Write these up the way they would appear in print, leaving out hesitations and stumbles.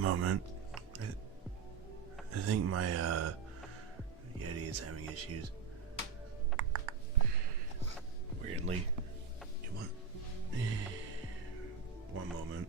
moment. I think my Yeti is having issues. Weirdly. You want one moment.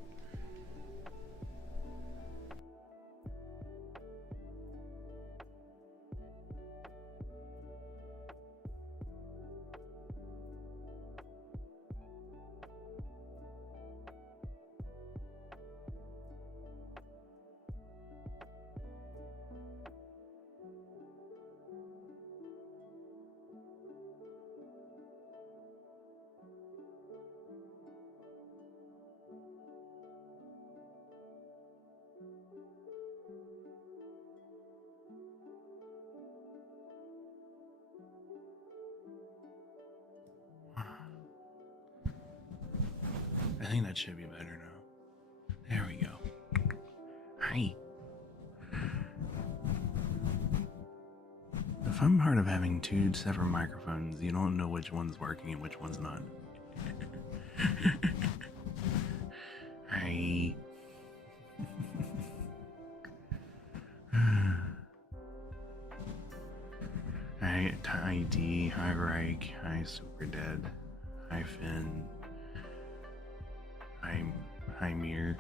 I think that should be better now. There we go. Hi. The fun part of having two separate microphones, you don't know which one's working and which one's not. Hi. Hi D, hi Reich, hi Super Dead, hi Finn, hi Mir.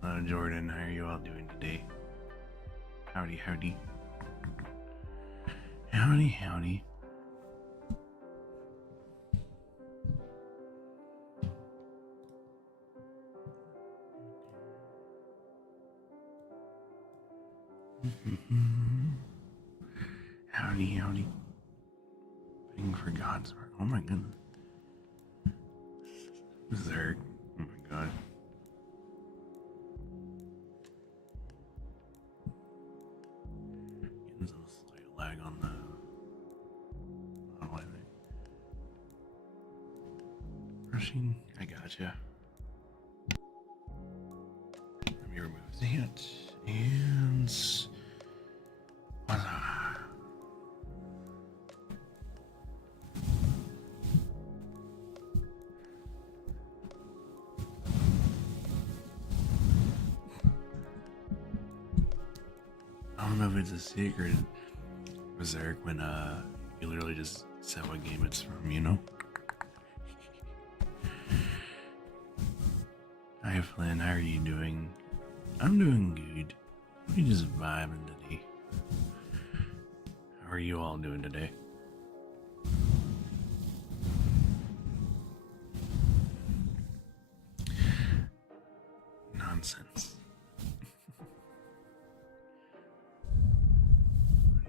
Hello Jordan, how are you all doing today? Howdy, howdy. Howdy, howdy. Howdy, howdy. Being for God's work. Oh my goodness. Zerg. Oh my god. Getting some slight lag on the. Oh, I think. Brushing. I gotcha. Let me remove that. And. Voila. I don't know if it's a secret, Berserk, when you literally just said what game it's from, you know? Hi Flynn, how are you doing? I'm doing good. We just vibing today. How are you all doing today? Nonsense.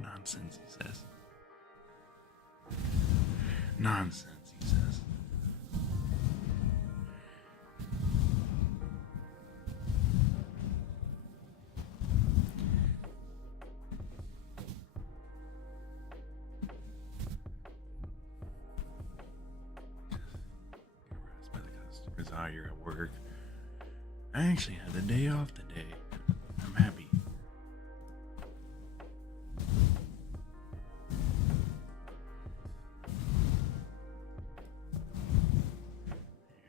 Nonsense, he says. Nonsense, he says. Harassed by the customers. Ah, you're at work. I actually had the day off today. I'm happy.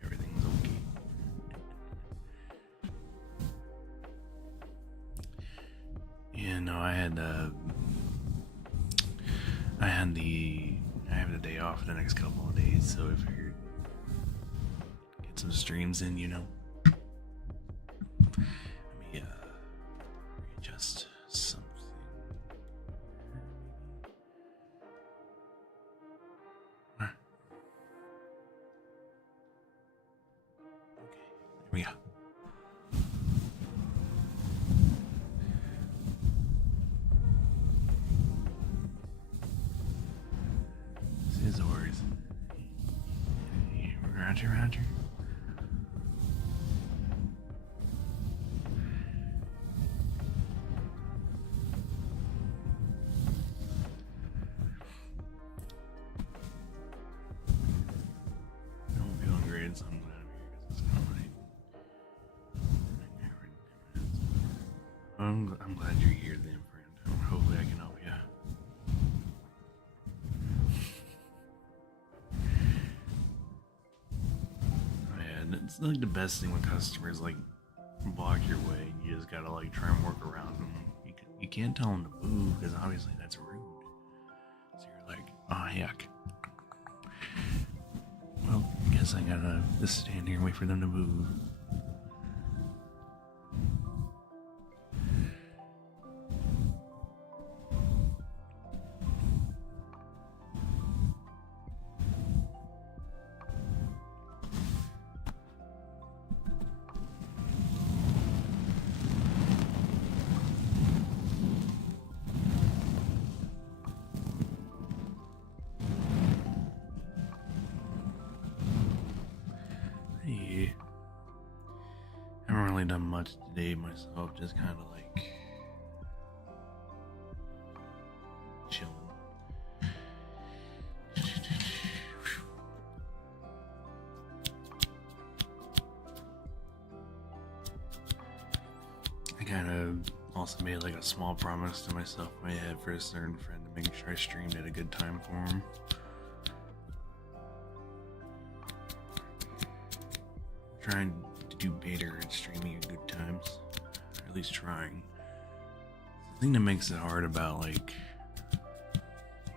Everything's okay. Yeah, no, I have the day off for the next couple of days, so I figured get some streams in, you know. Let me readjust something. Okay, there we go. Scissors. Roger, roger. I'm feeling great, so I'm glad I'm here because it's comedy. I'm glad you're here then, friend. Hopefully I can help you. and it's like the best thing when customers like block your way. You just gotta like try and work around them. You can't tell them to boo because obviously that's rude. So you're like, oh heck. Well, guess I gotta just stand here and wait for them to move. Hey, I haven't really done much today myself, just kind of like chilling. I kind of also made like a small promise to myself in my head for a certain friend to make sure I streamed at a good time for him. Trying to do better at streaming at good times, or at least trying. The thing that makes it hard about like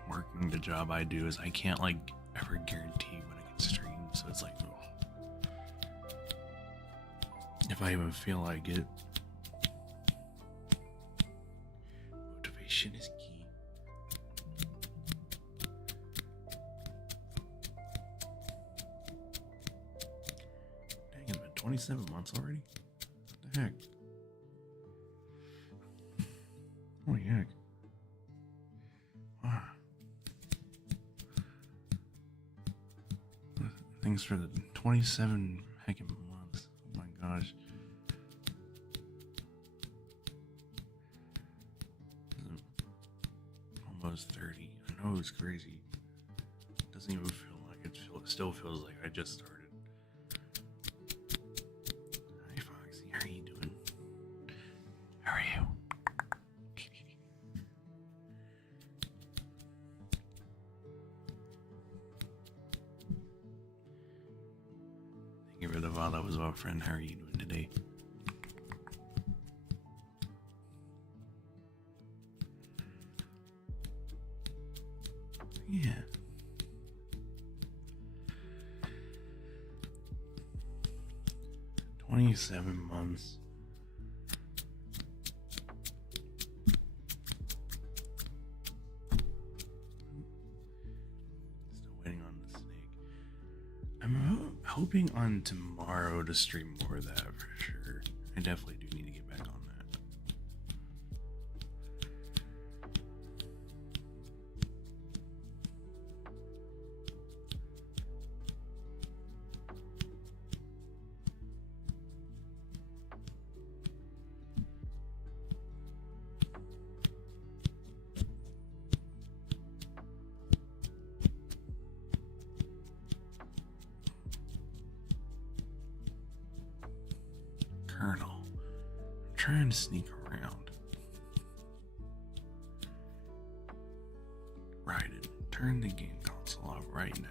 working the job I do is I can't like ever guarantee when I can stream, so it's like, oh, if I even feel like it. Motivation is key. Dang, it's been 27 months already? What the heck? Holy heck. Wow. Thanks for the 27 heckin' months. Oh my gosh. Almost 30. I know it's crazy. It doesn't even feel like it. It still feels like I just started. Hi Foxy, how are you doing? How are you? Thank you for the follow as well, friend. How are you doing today? Yeah. $27 months. Still waiting on the snake. I'm hoping on tomorrow to stream more of that for sure. I definitely do need to get back on that. Colonel, I'm trying to sneak around. Right, turn the game console off right now.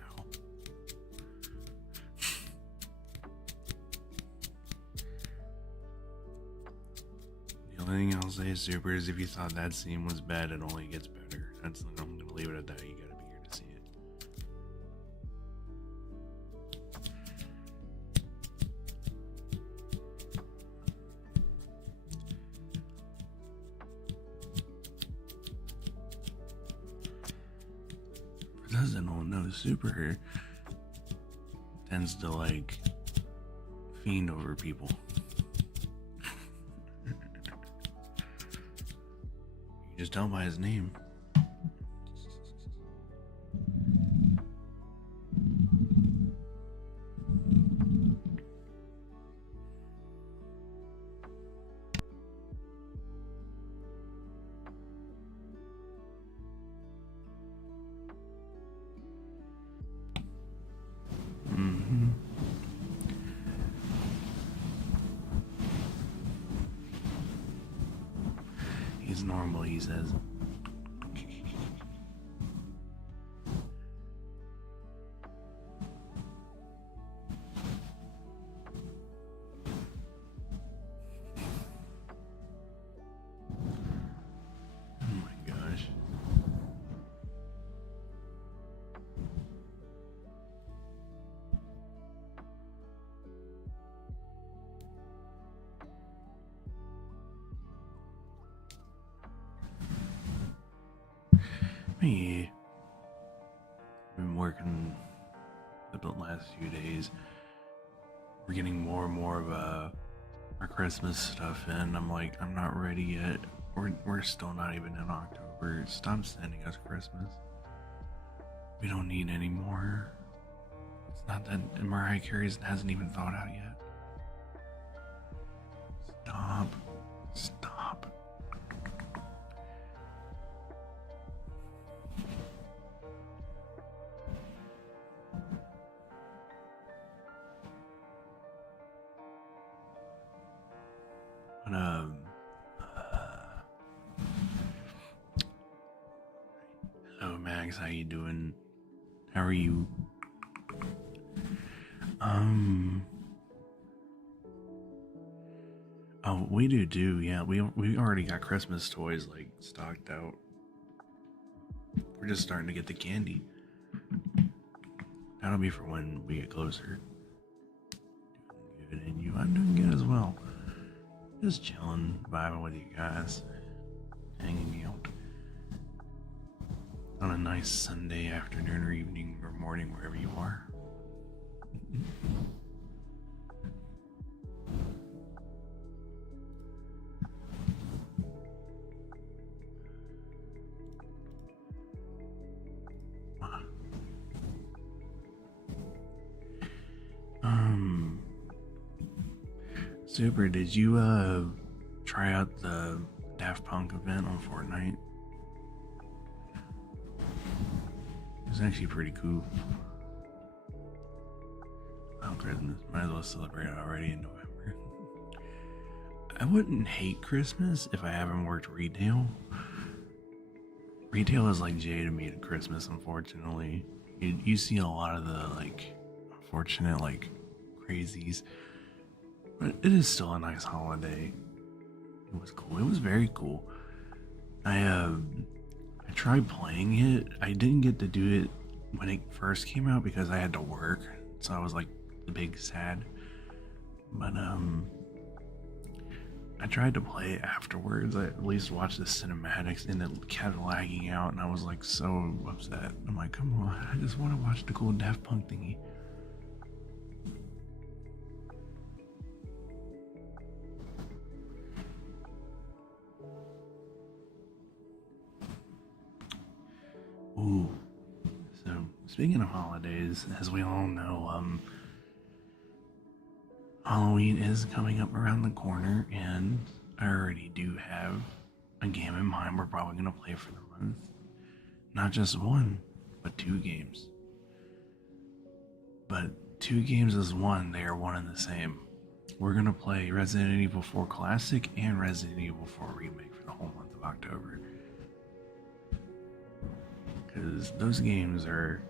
The only thing I'll say, Super, is if you thought that scene was bad, it only gets better. I'm gonna leave it at that. You gotta be here to see it. For those that don't know, Super tends to like fiend over people. You just tell by his name. He's normal, he says. Me. Been working the last few days. We're getting more and more of our Christmas stuff in. I'm like, I'm not ready yet. We're still not even in October. Stop sending us Christmas. We don't need any more. It's not that Mariah Carey hasn't even thought out yet. Stop. Stop. But, hello Max, how you doing? How are you? Oh, we do, yeah. We already got Christmas toys like stocked out. We're just starting to get the candy. That'll be for when we get closer. Doing good, and you? I'm doing good as well. Just chilling, vibing with you guys, hanging out on a nice Sunday afternoon or evening or morning, wherever you are. Super, did you try out the Daft Punk event on Fortnite? It was actually pretty cool. Oh, Christmas. Might as well celebrate it already in November. I wouldn't hate Christmas if I haven't worked retail. Retail is like Jay to me to Christmas, unfortunately. You see a lot of the, like, unfortunate, like, crazies. But it is still a nice holiday. It was cool. It was very cool. I tried playing it. I didn't get to do it when it first came out because I had to work. So I was like the big sad. But I tried to play it afterwards. I at least watched the cinematics and it kept lagging out and I was like so upset. I'm like, come on, I just want to watch the cool Daft Punk thingy. Ooh. So, speaking of holidays, as we all know, Halloween is coming up around the corner, and I already do have a game in mind we're probably going to play for the month. Not just one, but 2 games. But 2 games as one, they are one and the same. We're going to play Resident Evil 4 Classic and Resident Evil 4 Remake for the whole month of October. Because those games are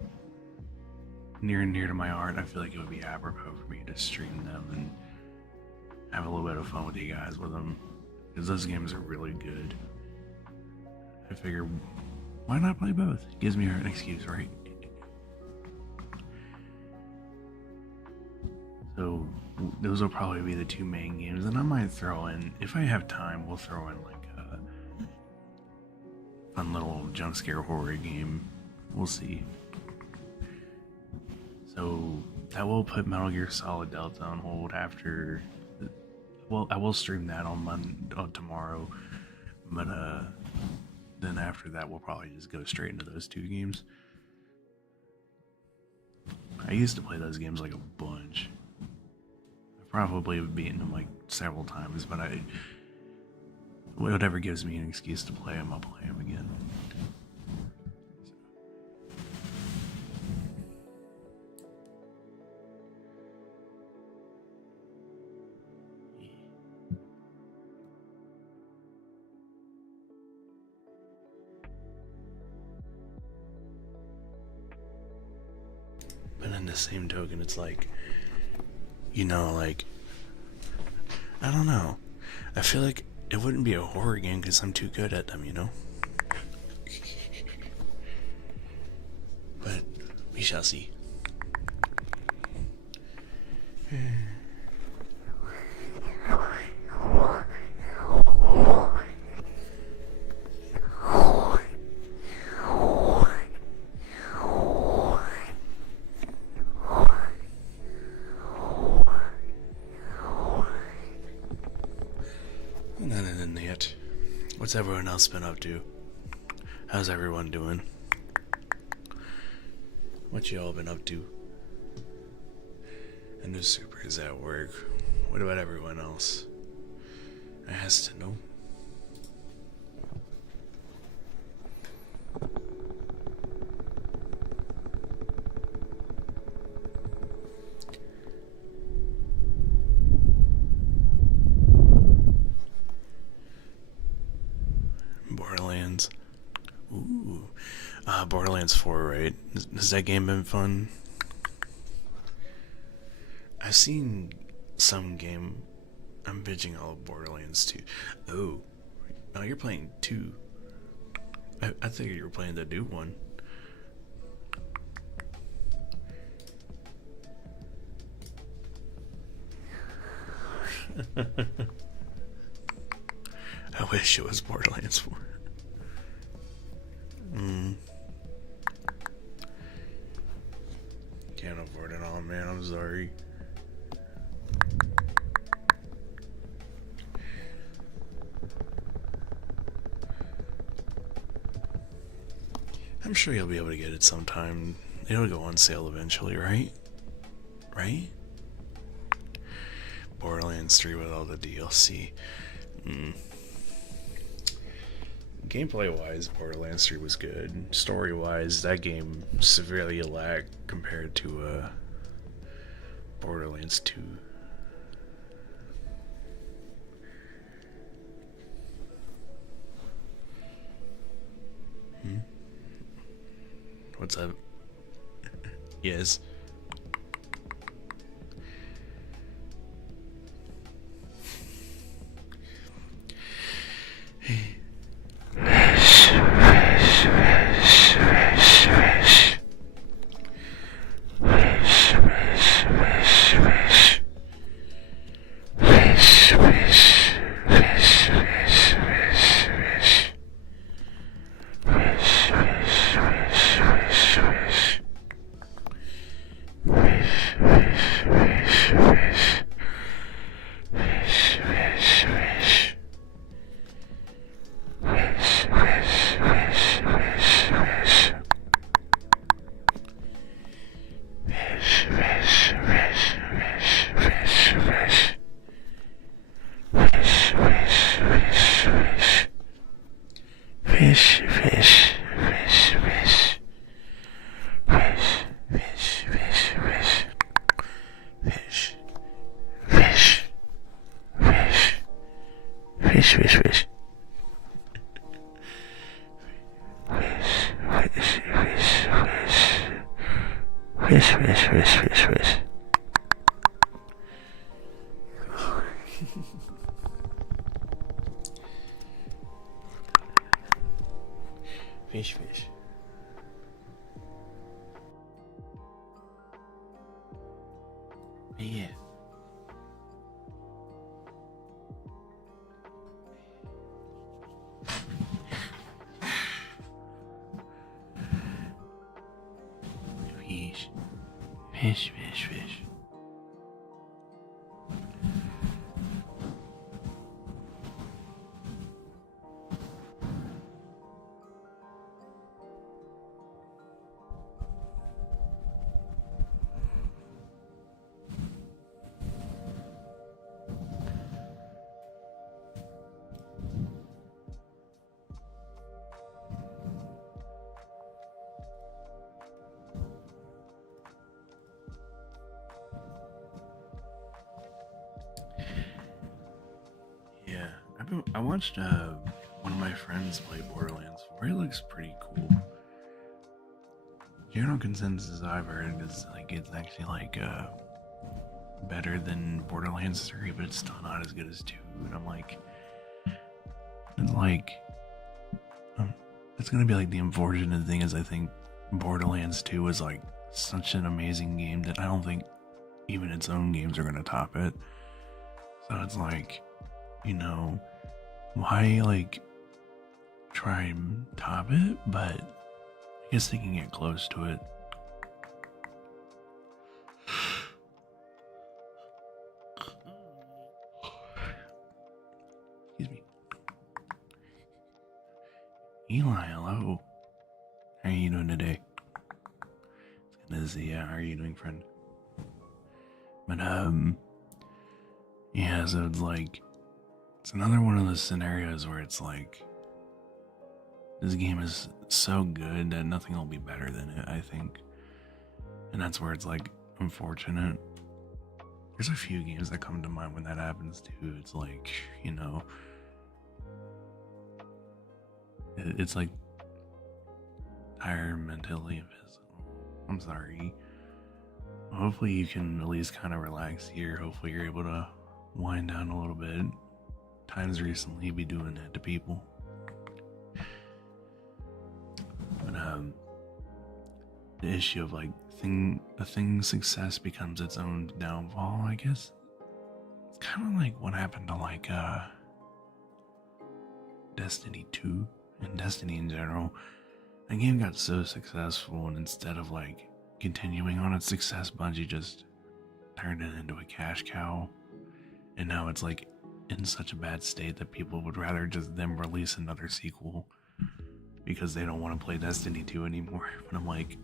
near and dear to my heart. I feel like it would be apropos for me to stream them and have a little bit of fun with you guys with them. Because those games are really good. I figure, why not play both? It gives me an excuse, right? So those will probably be the 2 main games. And I might throw in, if I have time, we'll throw in like fun little jump scare horror game. We'll see. So that will put Metal Gear Solid Delta on hold after. Well, I will stream that on tomorrow, but then after that we'll probably just go straight into those 2 games. I used to play those games like a bunch. I probably have beaten them like several times, but whatever gives me an excuse to play them, I'll play them again. But in the same token, it's like, you know, like, I don't know. I feel like it wouldn't be a horror game because I'm too good at them, you know? But we shall see. What's everyone else been up to? How's everyone doing? What y'all been up to? I know Super is at work. What about everyone else? I has to know. Borderlands. Ooh. Borderlands 4, right? Has that game been fun? I've seen some game. I'm bitching all of Borderlands 2. Oh, you're playing 2. I think you were playing the new one. I wish it was Borderlands 4. Can't afford it all, man. I'm sorry. I'm sure you'll be able to get it sometime. It'll go on sale eventually, right? Right? Borderlands 3 with all the DLC. Gameplay wise, Borderlands 3 was good. Story wise, that game severely lagged compared to Borderlands 2. What's up? Yes. Fish. Yeah. Fish. Yeah, I watched one of my friends play Borderlands 4. It looks pretty cool. General consensus I've heard is like it's actually like better than Borderlands 3, but it's still not as good as 2. And I'm like, and like, it's gonna be like the unfortunate thing is I think Borderlands 2 was like such an amazing game that I don't think even its own games are gonna top it. So it's like, why like try and top it? But I guess they can get close to it. Excuse me. Izzy, yeah, how are you doing, friend? But yeah, so it's like it's another one of those scenarios where it's like this game is so good that nothing will be better than it, I think. And that's where it's like unfortunate. There's a few games that come to mind when that happens too. It's like, you know, it's like tired mentally of his. I'm sorry. Hopefully you can at least kind of relax here. Hopefully you're able to wind down a little bit. Times recently be doing that to people. But the issue of like a thing's success becomes its own downfall, I guess. It's kind of like what happened to like Destiny 2 and Destiny in general. The game got so successful, and instead of like continuing on its success, Bungie just turned it into a cash cow. And now it's like in such a bad state that people would rather just them release another sequel because they don't want to play Destiny 2 anymore. But I'm like,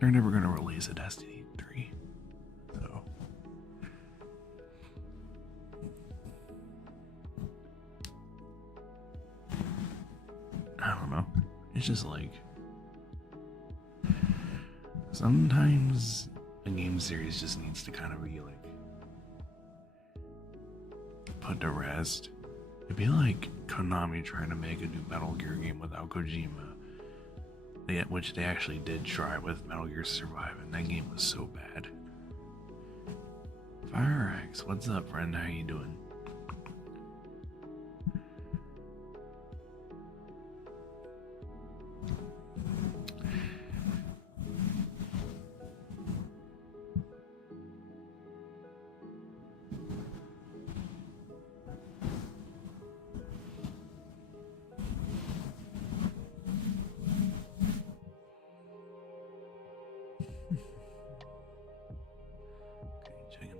they're never gonna release a Destiny 3. So I don't know. It's just like sometimes a game series just needs to kind of be like put to rest. It'd be like Konami trying to make a new Metal Gear game without Kojima. Which they actually did try with Metal Gear Survive, and that game was so bad. FireX, what's up, friend? How you doing?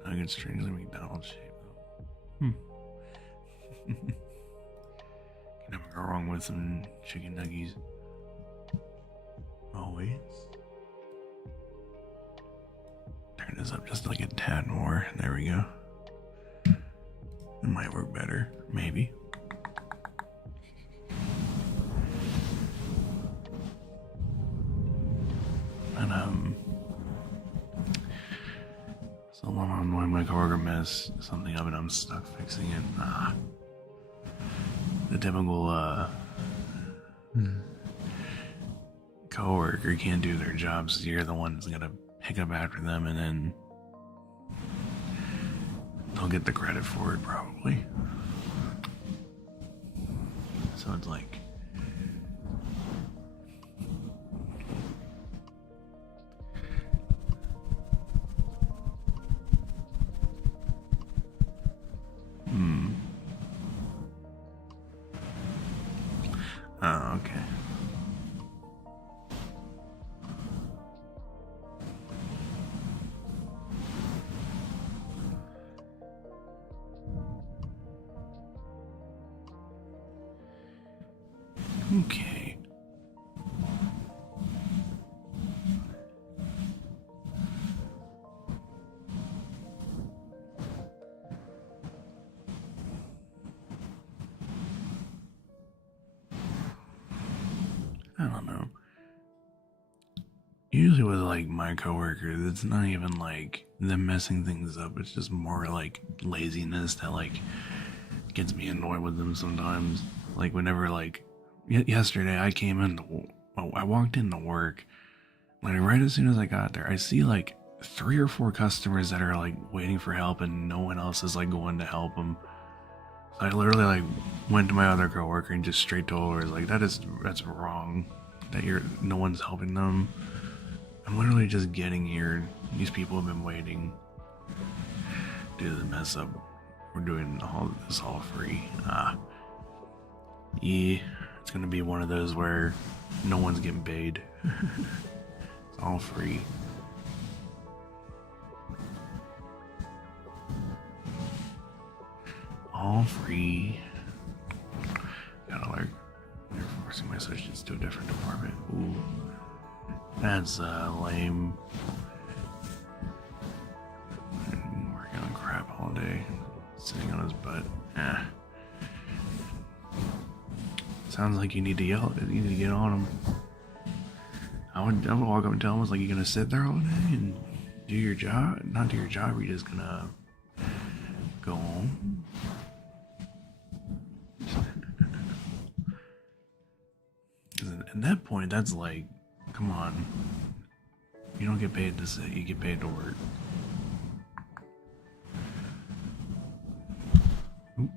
Nuggets, strangely McDonald's shape though. Can never go wrong with some chicken nuggies. Always. Turn this up just like a tad more. There we go. It might work better, maybe. And someone on my coworker messed something up and I'm stuck fixing it. The typical coworker can't do their jobs, so you're the one that's gonna pick up after them, and then they'll get the credit for it probably. So it's like oh, okay. Okay. I don't know. Usually with like my coworkers, it's not even like them messing things up. It's just more like laziness that like gets me annoyed with them sometimes. Like whenever like yesterday I walked into work, like right as soon as I got there, I see like 3 or 4 customers that are like waiting for help and no one else is like going to help them. So I literally like went to my other coworker and just straight told her like that's wrong. That no one's helping them. I'm literally just getting here. These people have been waiting. Due to the mess up, we're doing this all free. Yeah, it's gonna be one of those where no one's getting paid. It's all free. All free. Gotta like, they're forcing my associates to a different department. Ooh. That's lame. Working on crap all day, sitting on his butt. Sounds like you need to yell. You need to get on him. I would walk up and tell him, like, you gonna sit there all day and do your job? Not do your job. You're just gonna go home. At that point, that's like, come on. You don't get paid to sit. You get paid to work. Oop.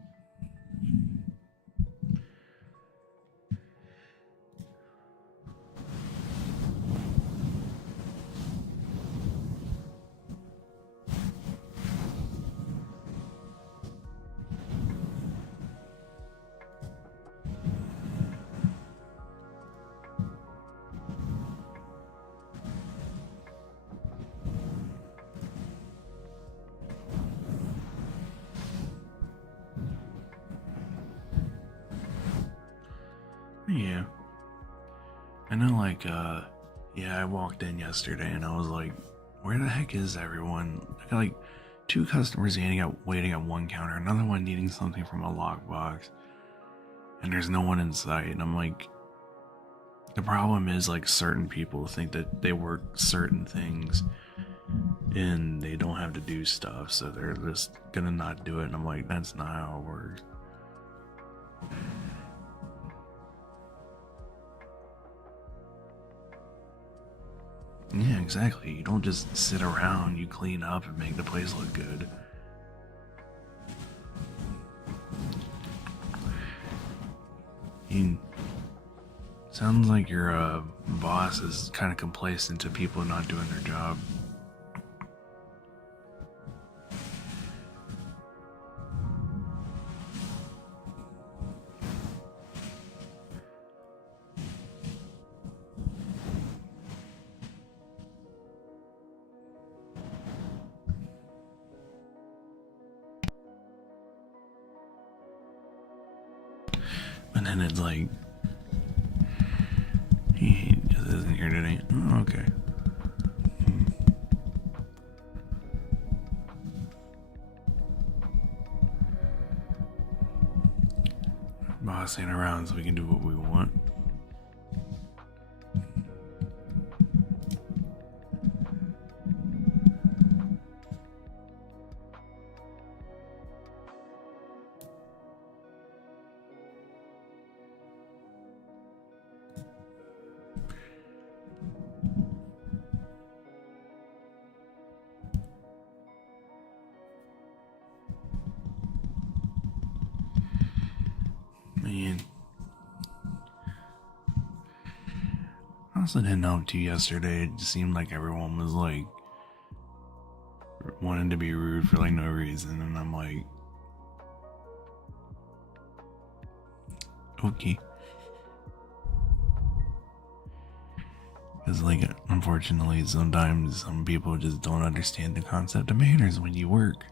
Yeah. I know, like, yeah, I walked in yesterday and I was like, where the heck is everyone? I got like 2 customers waiting at one counter, another one needing something from a lockbox, and there's no one in sight. And I'm like, the problem is, like, certain people think that they work certain things and they don't have to do stuff, so they're just gonna not do it. And I'm like, that's not how it works. Yeah, exactly. You don't just sit around, you clean up and make the place look good. Sounds like your boss is kind of complacent to people not doing their job. And then it's like, he just isn't here today. Oh, okay. Boss ain't around, so we can do what we want. Man. I also didn't know too yesterday. It just seemed like everyone was like wanting to be rude for like no reason, and I'm like, okay. Because, like, unfortunately, sometimes some people just don't understand the concept of manners when you work.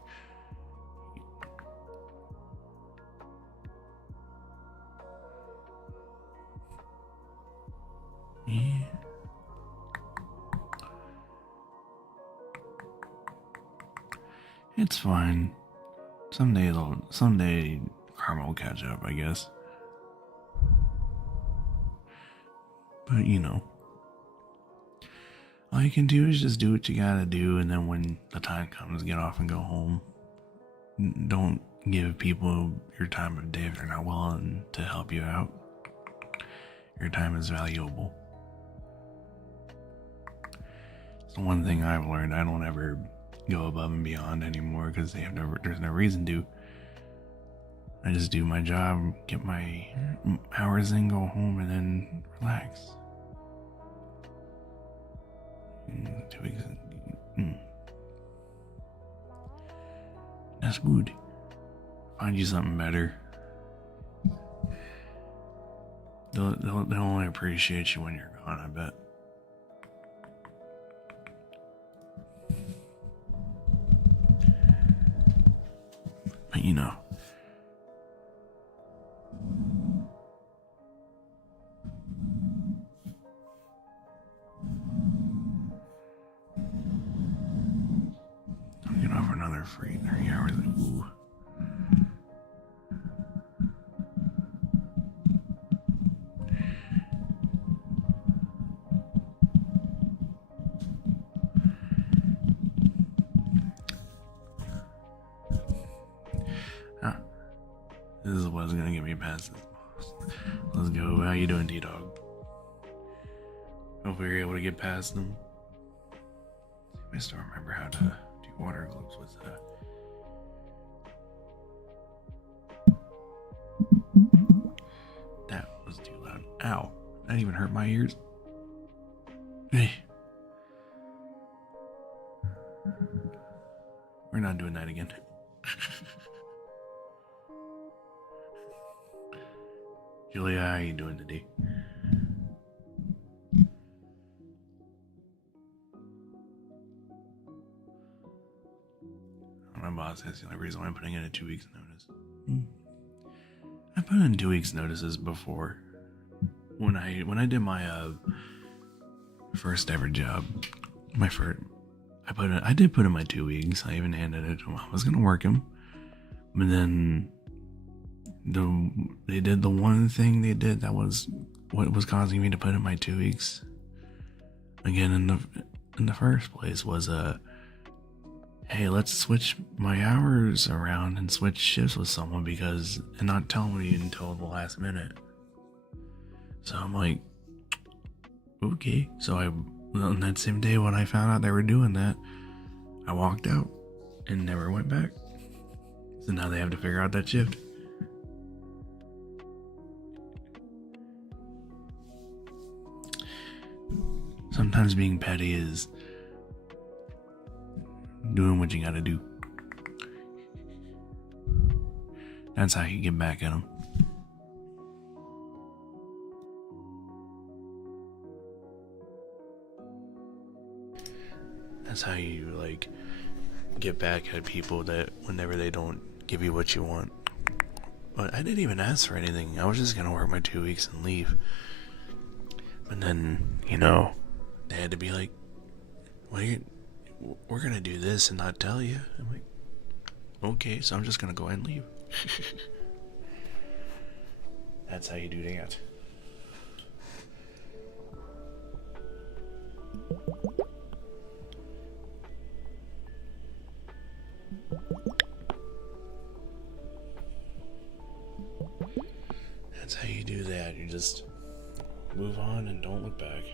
Yeah. It's fine. Someday karma will catch up, I guess. But, you know, all you can do is just do what you gotta do, and then when the time comes, get off and go home. Don't give people your time of day if they're not willing to help you out. Your time is valuable. It's the one thing I've learned. I don't ever go above and beyond anymore because there's no reason to. I just do my job, get my hours in, go home, and then relax. That's good. Find you something better. They'll only appreciate you when you're gone, I bet. But you know. free 3 hours. Ooh. Ah, this is what's gonna get me past this. Let's go. How you doing, T-Dog? Hope we were able to get past them. I still remember how to do water globes with that was too loud. Ow. That even hurt my ears. Hey. We're not doing that again. Julia, how are you doing today? My boss says the only reason why I'm putting in a 2 weeks notice. I put in 2 weeks notices before. When I did my first ever job, I did put in my 2 weeks. I even handed it to him. I was gonna work him, but then they did the one thing they did that was what was causing me to put in my 2 weeks again in the first place was hey, let's switch my hours around and switch shifts with someone and not tell me until the last minute. So I'm like, okay. So on that same day when I found out they were doing that, I walked out and never went back. So now they have to figure out that shift. Sometimes being petty is doing what you gotta do. That's how you get back at them. That's how you get back at people that whenever they don't give you what you want. But I didn't even ask for anything. I was just gonna work my 2 weeks and leave. But then, they had to be like, we're gonna do this and not tell you. I'm like, okay, so I'm just gonna go ahead and leave. That's how you do that. That's how you do that. You just move on and don't look back.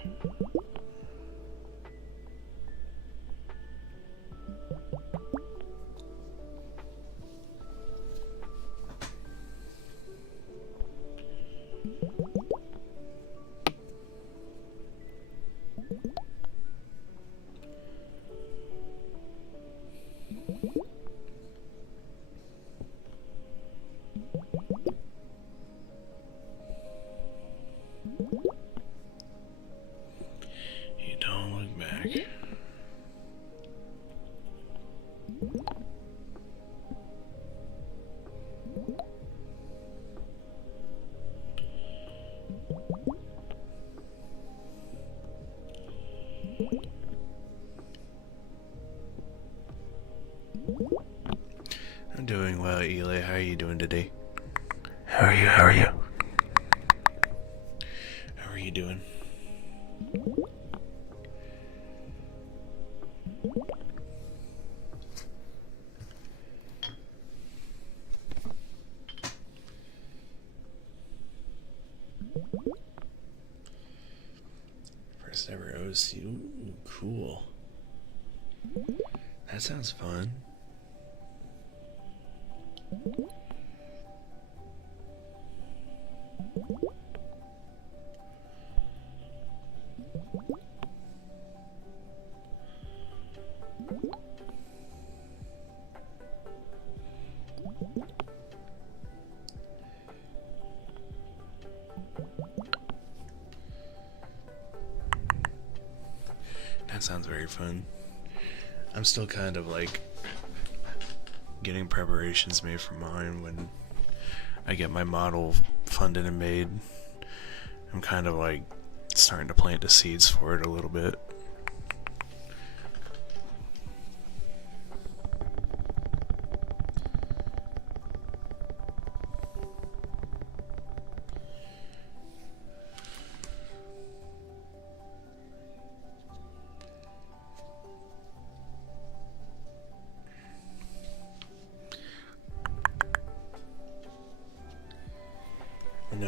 You don't look back. I'm doing well, Eli. How are you doing today? How are you? How are you? How are you doing? First ever OC. Ooh, cool. That sounds fun. That sounds very fun. I'm still kind of getting preparations made for mine. When I get my model funded and made, I'm kind of starting to plant the seeds for it a little bit.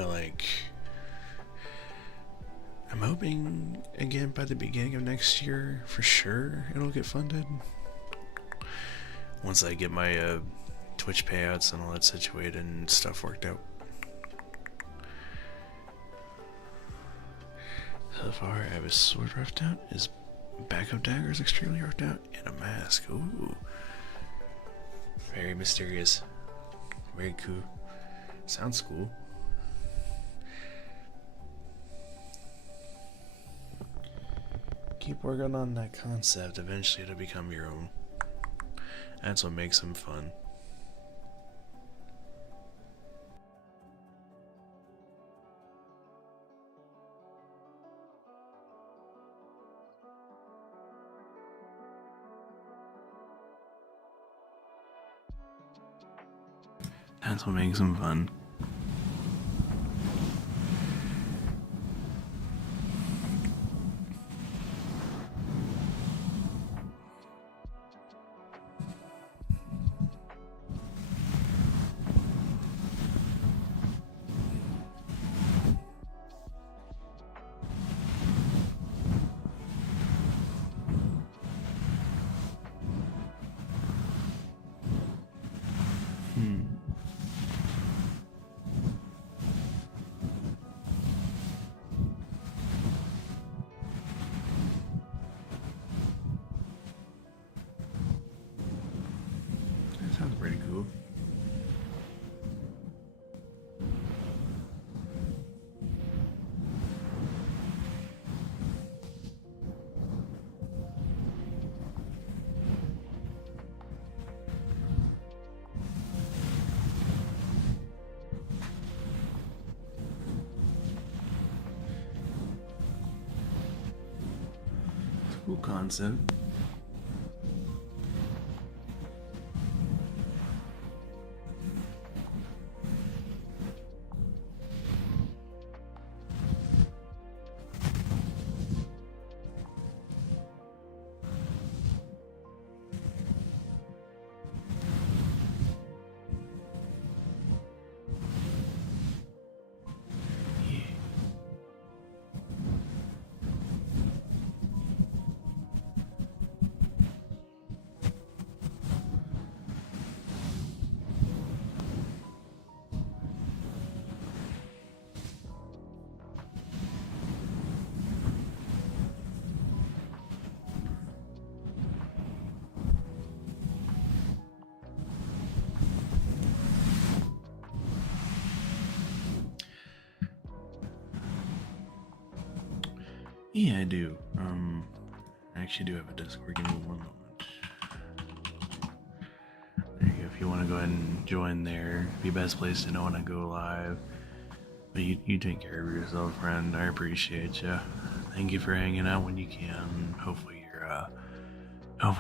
like, I'm hoping again by the beginning of next year for sure it'll get funded. Once I get my Twitch payouts and all that situated and stuff worked out. So far, I have a sword roughed out, his backup dagger is extremely roughed out, and a mask. Ooh. Very mysterious. Very cool. Sounds cool. Keep working on that concept. Eventually it'll become your own. That's what makes them fun. That's what makes them fun. That sounds pretty cool. It's a cool concept. Yeah, I do. I actually do have a Discord. Give me one moment. There you go. If you want to go ahead and join there, be best place to know when I go live. But you take care of yourself, friend. I appreciate you. Thank you for hanging out when you can. Hopefully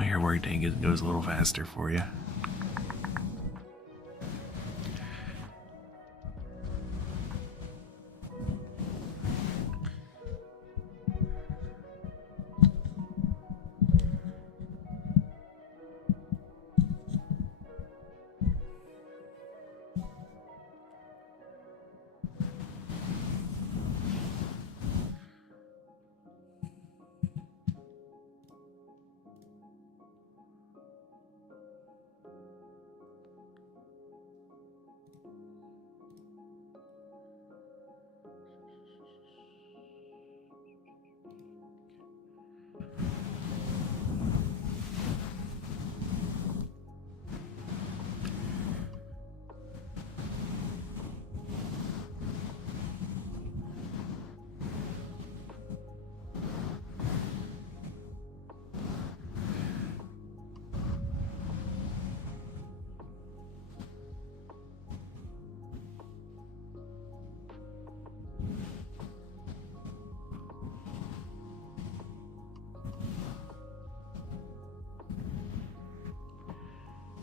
your work day goes a little faster for you.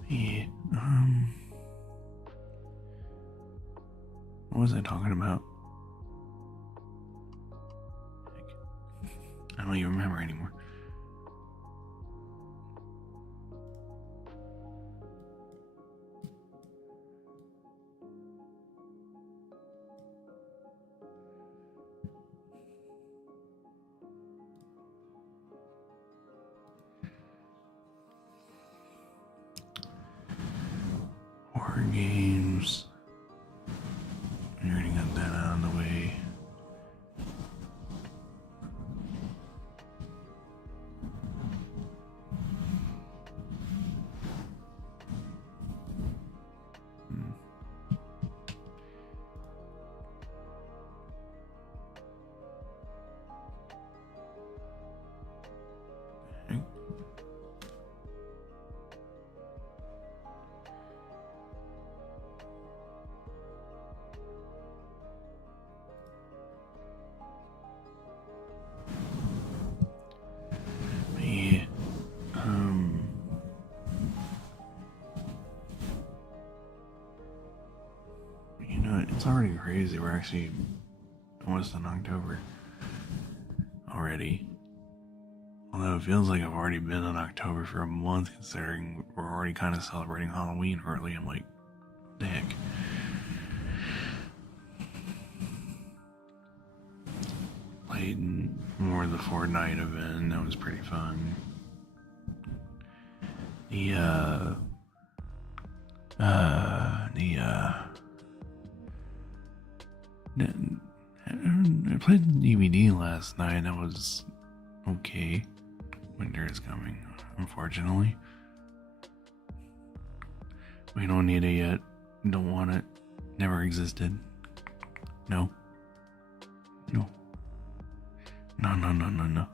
Yeah, what was I talking about? I don't even remember anymore. Hunger Games. We already got that out of the way. Yeah. You know, it's already crazy. We're actually almost in October already. Although it feels like I've already been in October for a month, considering we're already kind of celebrating Halloween early. I'm like, what the heck? Played more of the Fortnite event. That was pretty fun. I played the DVD last night. That was okay. Winter is coming, unfortunately. We don't need it yet. Don't want it. Never existed. No. No. No, no, no, no, no.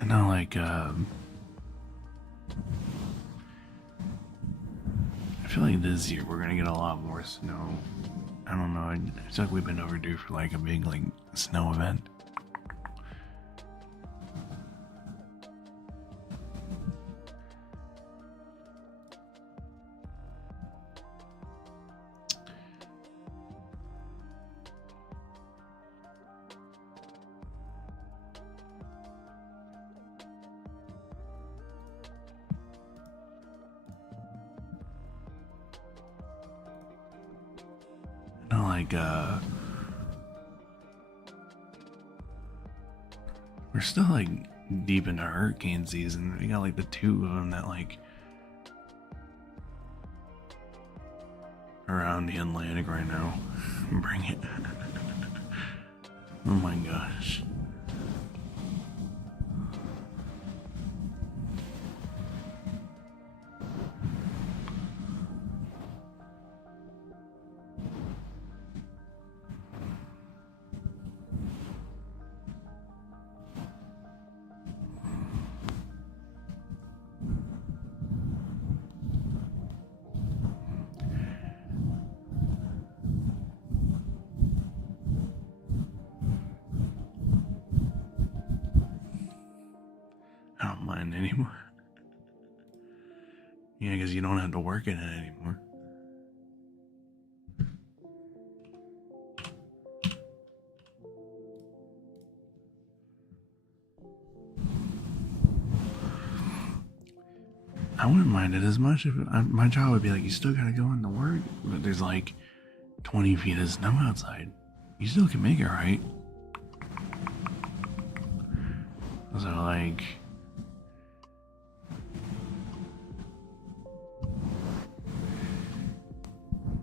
And now, like, I feel like this year we're gonna get a lot more snow. I don't know. I feel like we've been overdue for like a big like snow event. And like, we're still like deep into hurricane season. We got like the two of them that like around the Atlantic right now. Bring it. Oh my gosh. I don't mind anymore. Yeah, because you don't have to work in it anymore. I wouldn't mind it as much if my job would be like, you still gotta go into work, but there's like 20 feet of snow outside. You still can make it, right? So, like,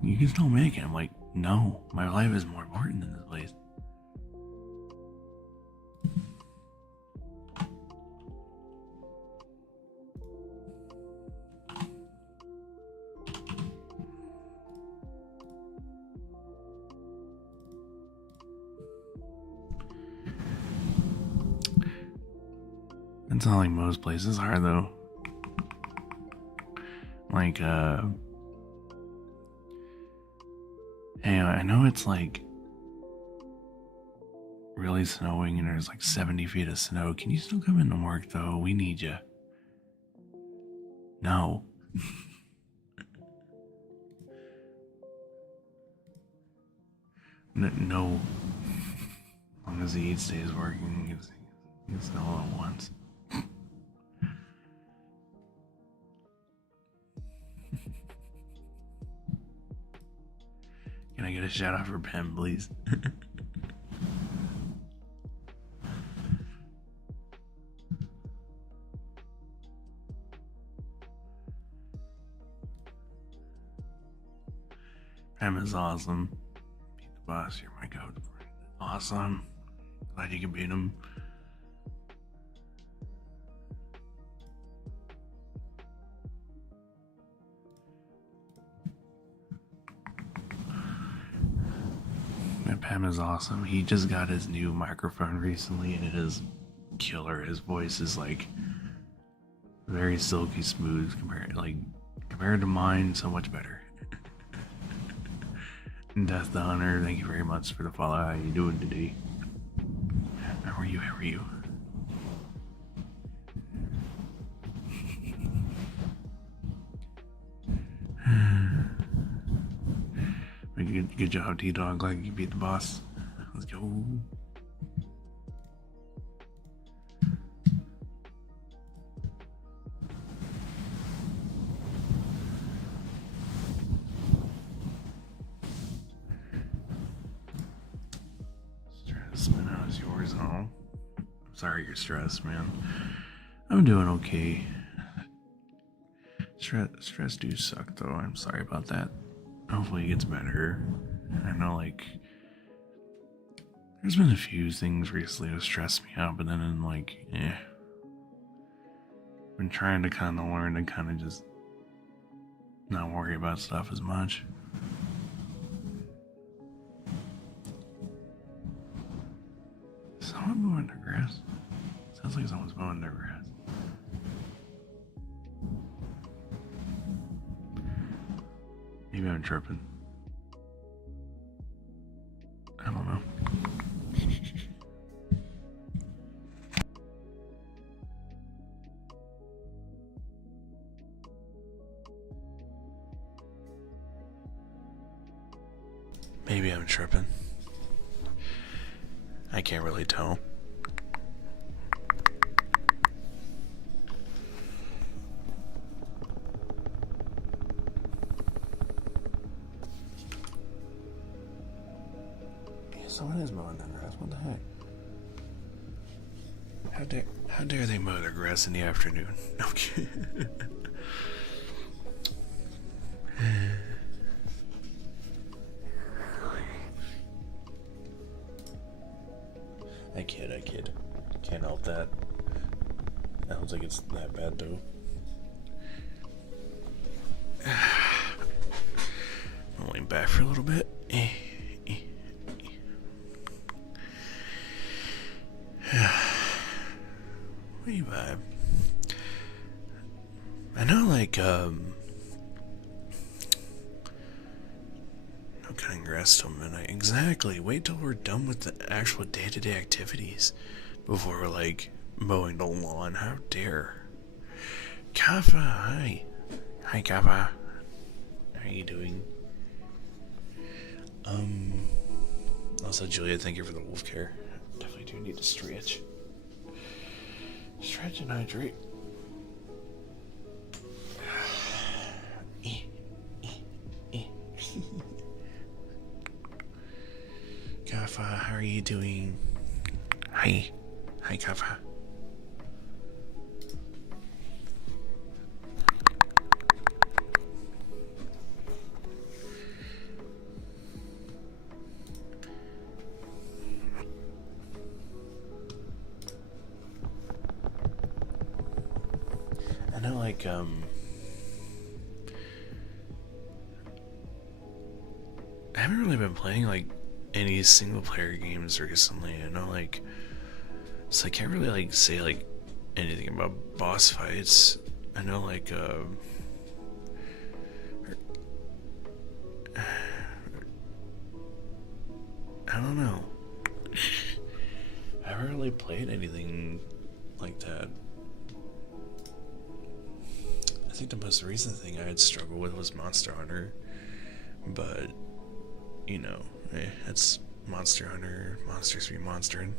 you can still make it. I'm like, no, my life is more important than this place. It's not like most places are, though. Like, hey, I know it's like really snowing and there's like 70 feet of snow. Can you still come into work, though? We need you. No. No, as long as the eat stays working, it's all at once. Can I get a shout out for Pam, please? Pam is awesome. Beat the boss, you're my goat. Awesome. Glad you can beat him. And Pam is awesome. He just got his new microphone recently and it is killer. His voice is like very silky smooth compared to mine, so much better. Death the Hunter, thank you very much for the follow. How you doing today? How are you? How are you? Good job, T-Dog. Glad you beat the boss. Let's go. Stress, man. How's yours, huh? I'm sorry you're stressed, man. I'm doing okay. Stress do suck, though. I'm sorry about that. Hopefully it gets better. I know, like, there's been a few things recently that stress me out, but then I'm like, been trying to kind of learn to kind of just not worry about stuff as much. Is someone mowing their grass? Sounds like someone's mowing their grass. Maybe I'm tripping. I don't know. Maybe I'm tripping. I can't really tell. Someone is mowing their grass. What the heck? How dare they mow their grass in the afternoon? Okay. I kid. Can't help that. I don't think it's that bad though. I'll lean back for a little bit. What do you vibe? I know, like, no cutting grass till midnight. Exactly. Wait till we're done with the actual day-to-day activities before we're, like, mowing the lawn. How dare. Kappa, hi. Hi, Kappa. How are you doing? Also, Julia, thank you for the wolf care. Definitely do need to stretch. Stretch and hydrate. Kappa, how are you doing? Hi. Hi, Kappa. I know, like, I haven't really been playing, like, any single player games recently. I know, like, so I can't really, like, say, like, anything about boss fights. I know, like, I don't know. I haven't really played anything like that. I think the most recent thing I had struggled with was Monster Hunter, but you know, it's Monster Hunter, Monsters be monstered.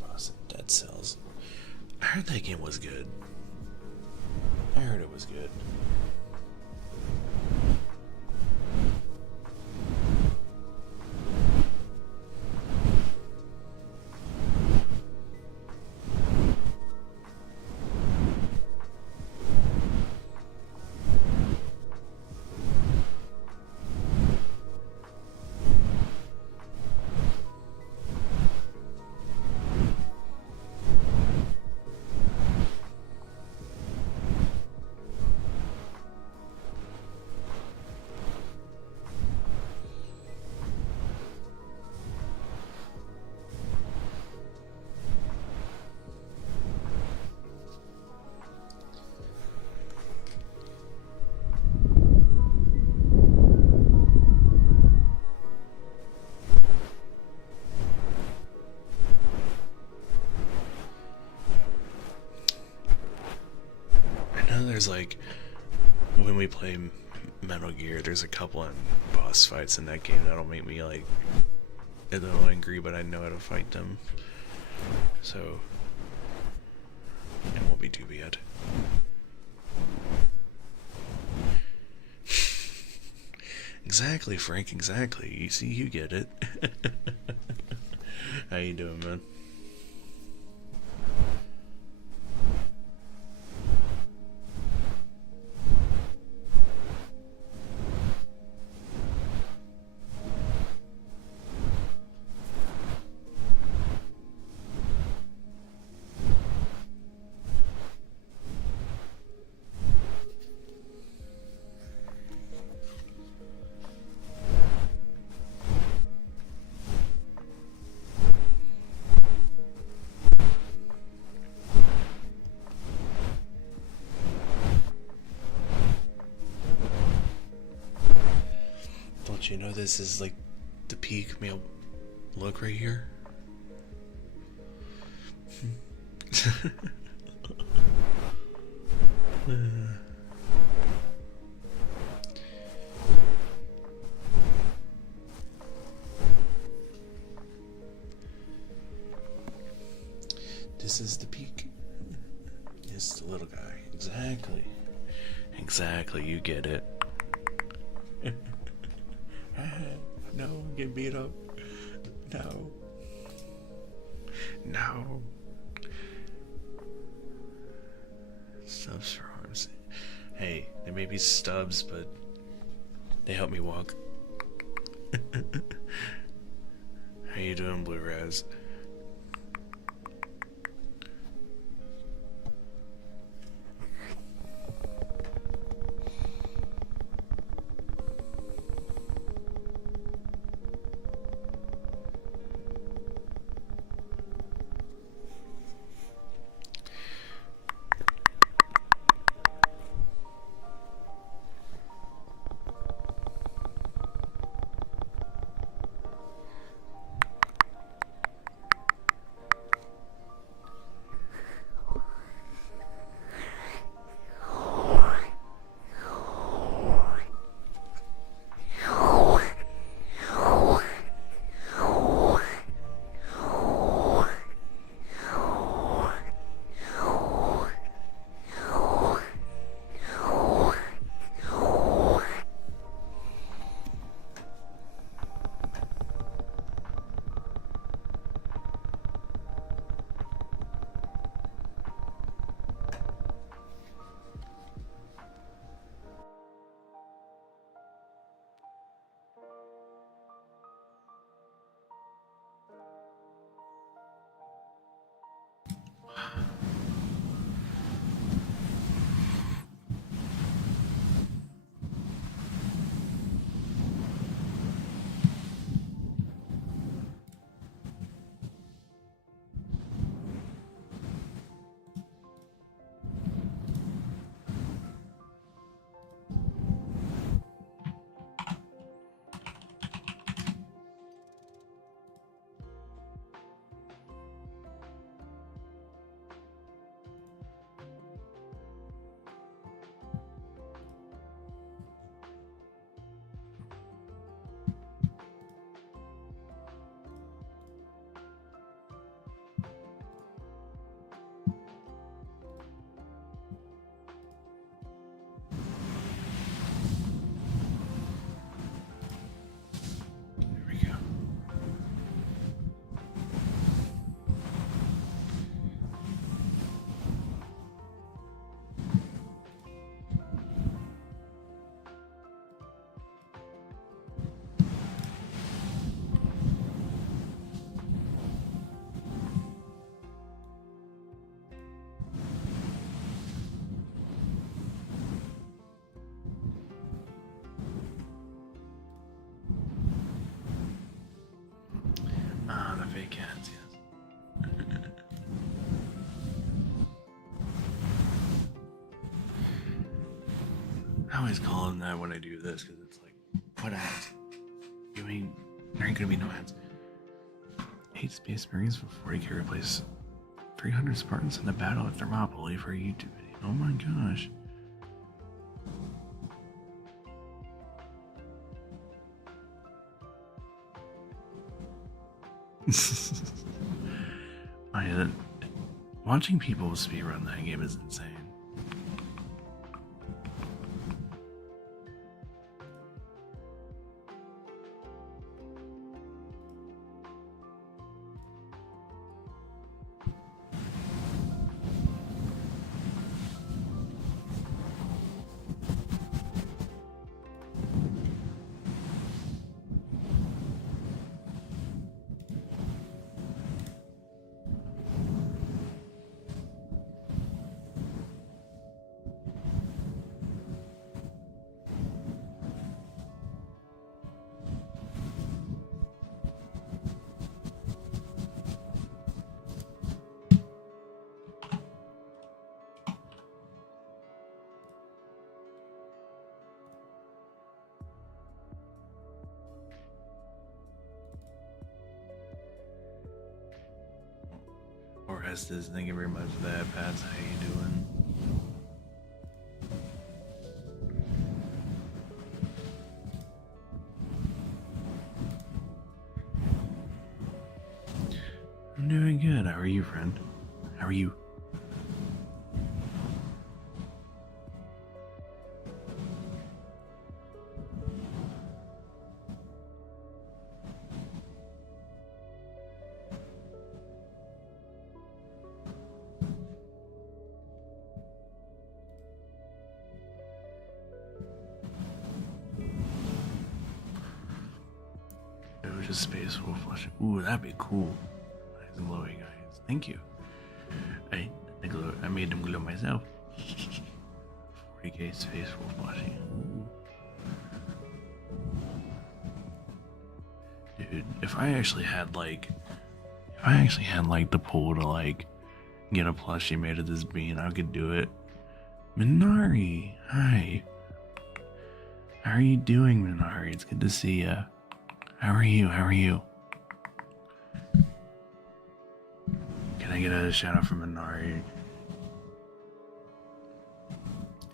Boss of Dead Cells. I heard that game was good. I heard it was good. There's like when we play Metal Gear, there's a couple of boss fights in that game that'll make me like a little angry, but I know how to fight them, so it won't be too bad. Exactly, Frank. Exactly. You see, you get it. How you doing, man? Don't you know this is like the peak male look right here? This is the peak. It's the little guy. Exactly. Exactly, you get it. No, get beat up. No. No. Stubs for arms. Hey, they may be stubs, but they help me walk. How you doing, Blue Raz? I always call them that when I do this because it's like, what ads? You mean there ain't gonna be no ads? 8 Space Marines for 40k replace 300 Spartans in the Battle of Thermopylae for a YouTube video. Oh my gosh. Watching people speedrun that game is insane. Orestes, thank you very much for that. Pats, how you doing? I'm doing good. How are you, friend? How are you? Just Space Wolf flushing. Ooh, that'd be cool. Nice and glowy guys. Thank you. I made them glow myself. 40k Space Wolf flushing. Dude, if I actually had the pull to like get a plushie made of this bean, I could do it. Minari, hi. How are you doing, Minari? It's good to see ya. How are you? How are you? Can I get a shout out from Minari?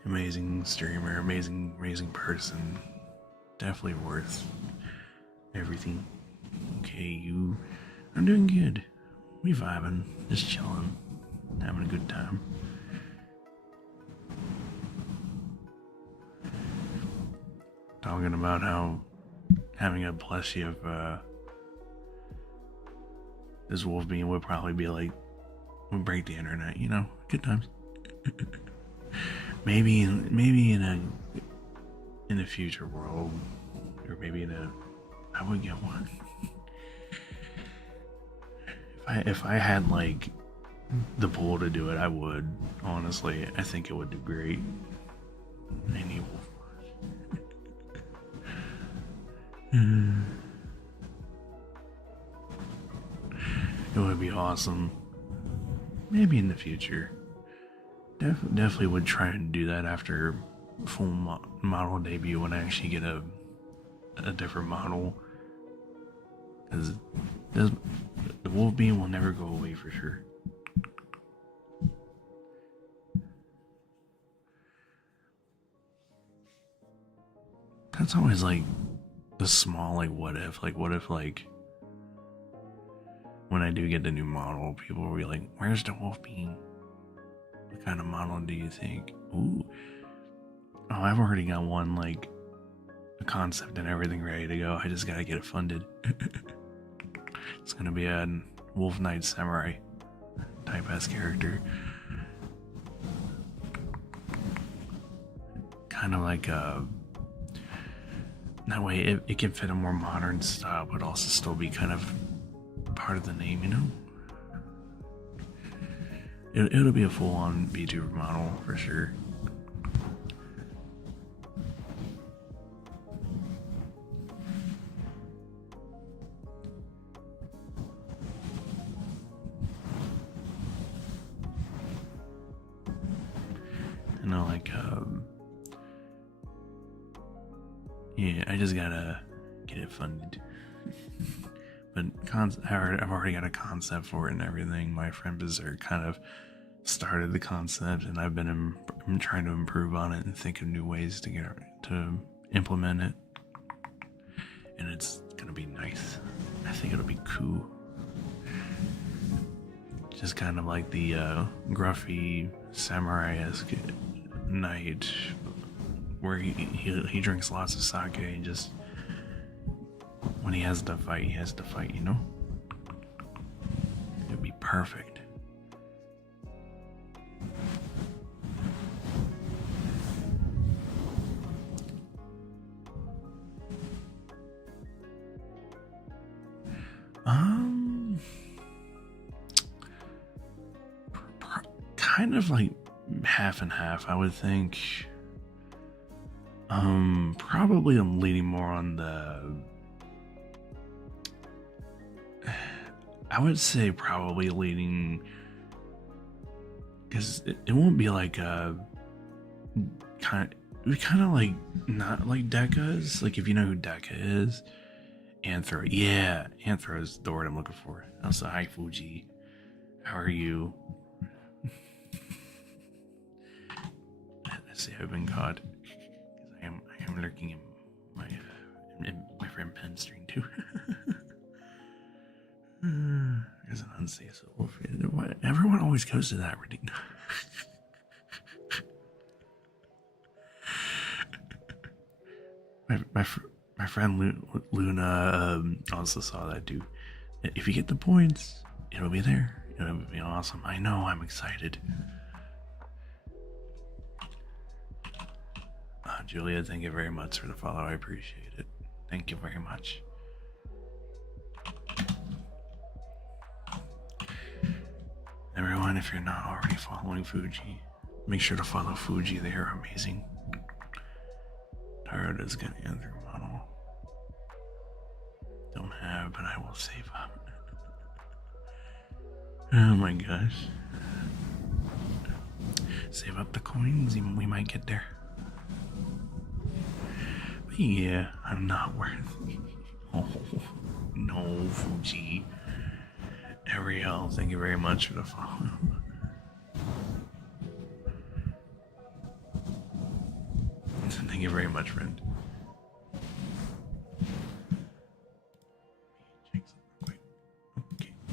Amazing streamer, amazing person. Definitely worth everything. Okay, you. I'm doing good. We vibing, just chilling, having a good time. Talking about how having a plushie of this wolf being would probably be like, would break the internet, you know? Good times. maybe in a future world, or maybe I would get one. if I had like the pull to do it, I would. Honestly, I think it would do great. Any wolf. It would be awesome. Maybe in the future. Definitely would try and do that after full model debut when I actually get a different model. Because the wolf beam will never go away for sure. That's always like the small like what if like when I do get the new model, people will be like, where's the wolf beam? What kind of model do you think? Ooh. Oh, I've already got one, like a concept and everything ready to go. I just gotta get it funded. It's gonna be a Wolf Knight Samurai type S character. Kind of like that way it can fit a more modern style, but also still be kind of part of the name, you know? It'll be a full-on VTuber model for sure. You know, like Yeah, I just gotta get it funded. But I've already got a concept for it and everything. My friend Berserk kind of started the concept, and I'm trying to improve on it and think of new ways to implement it. And it's gonna be nice. I think it'll be cool. Just kind of like the gruffy samurai-esque knight, where he drinks lots of sake and just when he has to fight, he has to fight. You know, it'd be perfect. Kind of like half and half, I would think. Probably I'm leaning more on I would say probably leaning, because it won't be like kind of like not like Deca's. Like if you know who Deca is, Anthro. Yeah, Anthro is the word I'm looking for. Also, hi Fuji, how are you? Let's see, I've been caught. I am lurking in my friend Pen's stream too. There's an unsafe wolf. Everyone always goes to that reading. my friend Luna also saw that too. If you get the points, it'll be there. It'll be awesome. I know. I'm excited. Julia, thank you very much for the follow. I appreciate it. Thank you very much. Everyone, if you're not already following Fuji, make sure to follow Fuji. They are amazing. Toyota's gonna answer model. Don't have, but I will save up. Oh my gosh. Save up the coins, even we might get there. But yeah, I'm not worth. Oh no, Fuji. Ariel, thank you very much for the follow. Thank you very much, friend.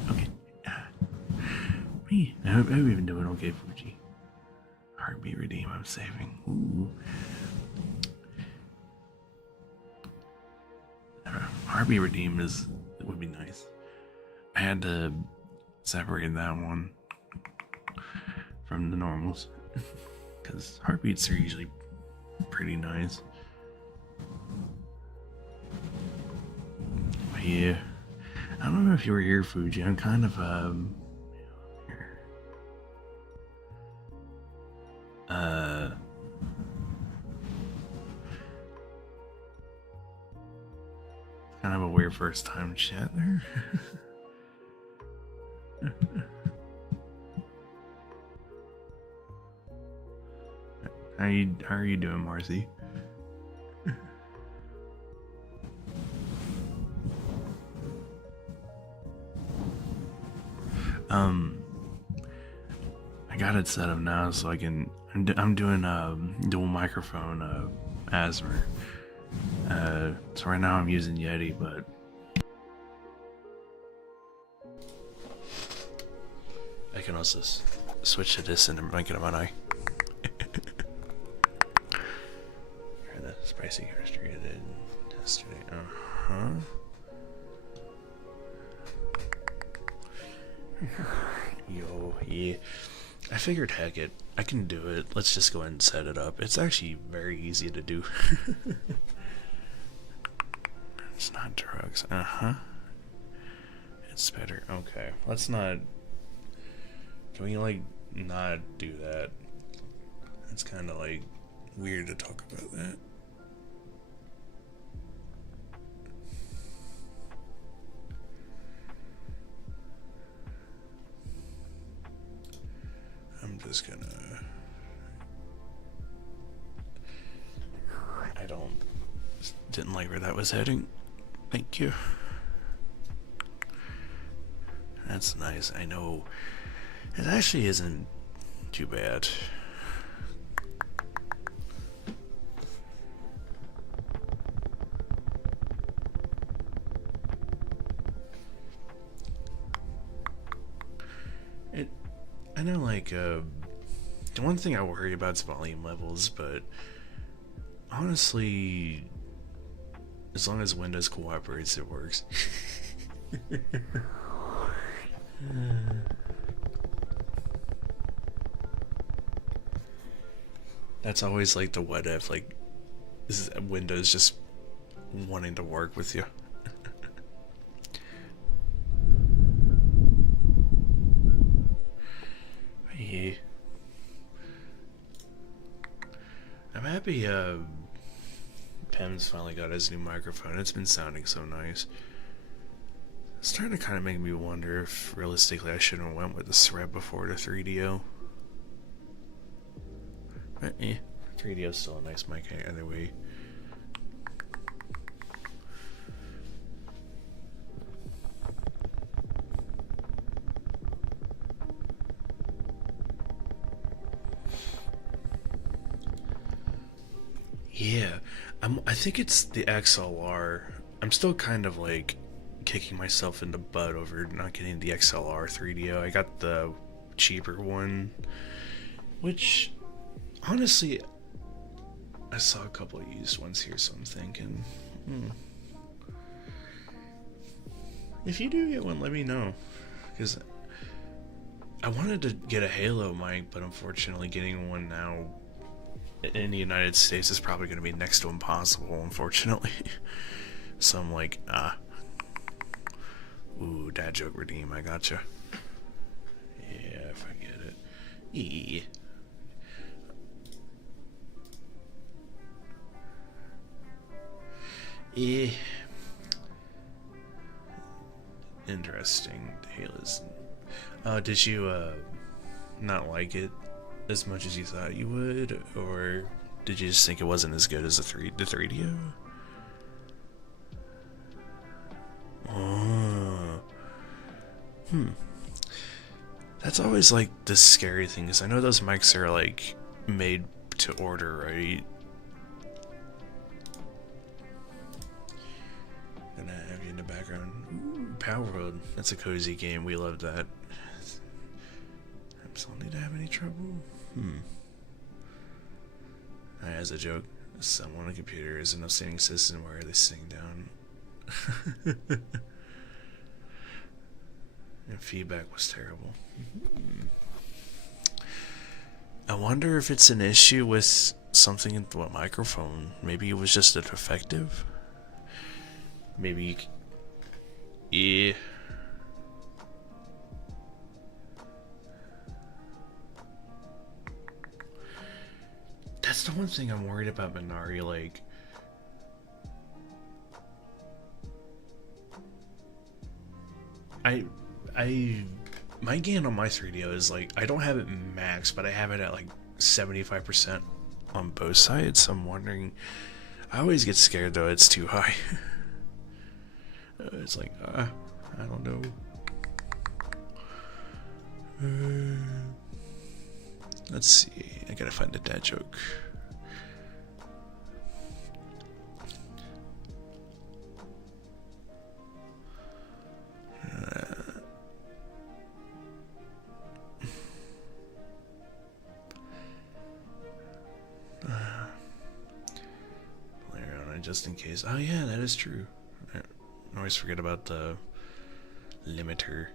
Okay. Me, I hope you've been doing okay, Fuji. Heartbeat redeem, I'm saving. Ooh. Heartbeat redeem would be nice. I had to separate that one from the normals because heartbeats are usually pretty nice. But yeah, I don't know if you were here, Fuji. I'm kind of kind of a weird first time chat there. How are you doing, Marcy? I got it set up now so I can. I'm doing dual microphone Asmer. So right now I'm using Yeti, but I can also switch to this and make it on my eye. The spicy chemistry I did yesterday. Yo, yeah. I figured, heck it, I can do it. Let's just go ahead and set it up. It's actually very easy to do. It's not drugs. It's better. Okay, let's not. Can we like not do that? It's kind of like weird to talk about that. I'm just gonna. didn't like where that was heading. Thank you. That's nice. I know it actually isn't too bad. I know, like, the one thing I worry about is volume levels, but honestly, as long as Windows cooperates, it works. That's always like the what if, like, is Windows just wanting to work with you. Yeah. I'm happy Pem's finally got his new microphone. It's been sounding so nice. It's starting to kind of make me wonder if realistically I shouldn't have went with the Sreb before the 3DO. But 3DO's still a nice mic either way. Yeah, I think it's the XLR. I'm still kind of like kicking myself in the butt over not getting the XLR 3DO. I got the cheaper one, which honestly I saw a couple of used ones here, so I'm thinking, if you do get one, let me know, because I wanted to get a Halo mic, but unfortunately getting one now in the United States is probably going to be next to impossible, unfortunately. So I'm like, ooh, dad joke redeem, I gotcha. Yeah, if I get it. Yeah. Yeah. Interesting. Halo's. Did you not like it as much as you thought you would, or did you just think it wasn't as good as the 3DO? Oh. That's always like the scary thing, because I know those mics are like made to order, right? And I have you in the background. Ooh, Power World. That's a cozy game. We love that. Absolutely to have any trouble? As a joke, someone on a computer is an outstanding citizen where they sitting down. And feedback was terrible. I wonder if it's an issue with something in the microphone. Maybe it was just a defective. Maybe. Yeah. That's the one thing I'm worried about, Minari. Like, my gain on my 3DO is like, I don't have it max, but I have it at like 75% on both sides. So I'm wondering. I always get scared though it's too high. It's like, I don't know. Let's see. I gotta find a dad joke. Play around it just in case. Oh yeah, that is true. I always forget about the limiter.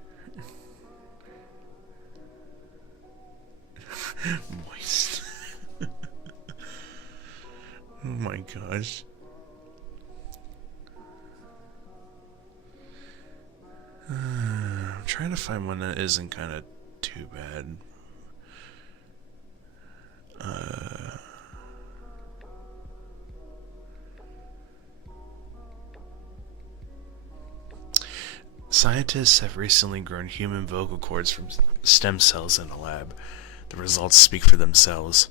Moist. Oh my gosh. I'm trying to find one that isn't kind of too bad. Scientists have recently grown human vocal cords from stem cells in a lab. The results speak for themselves.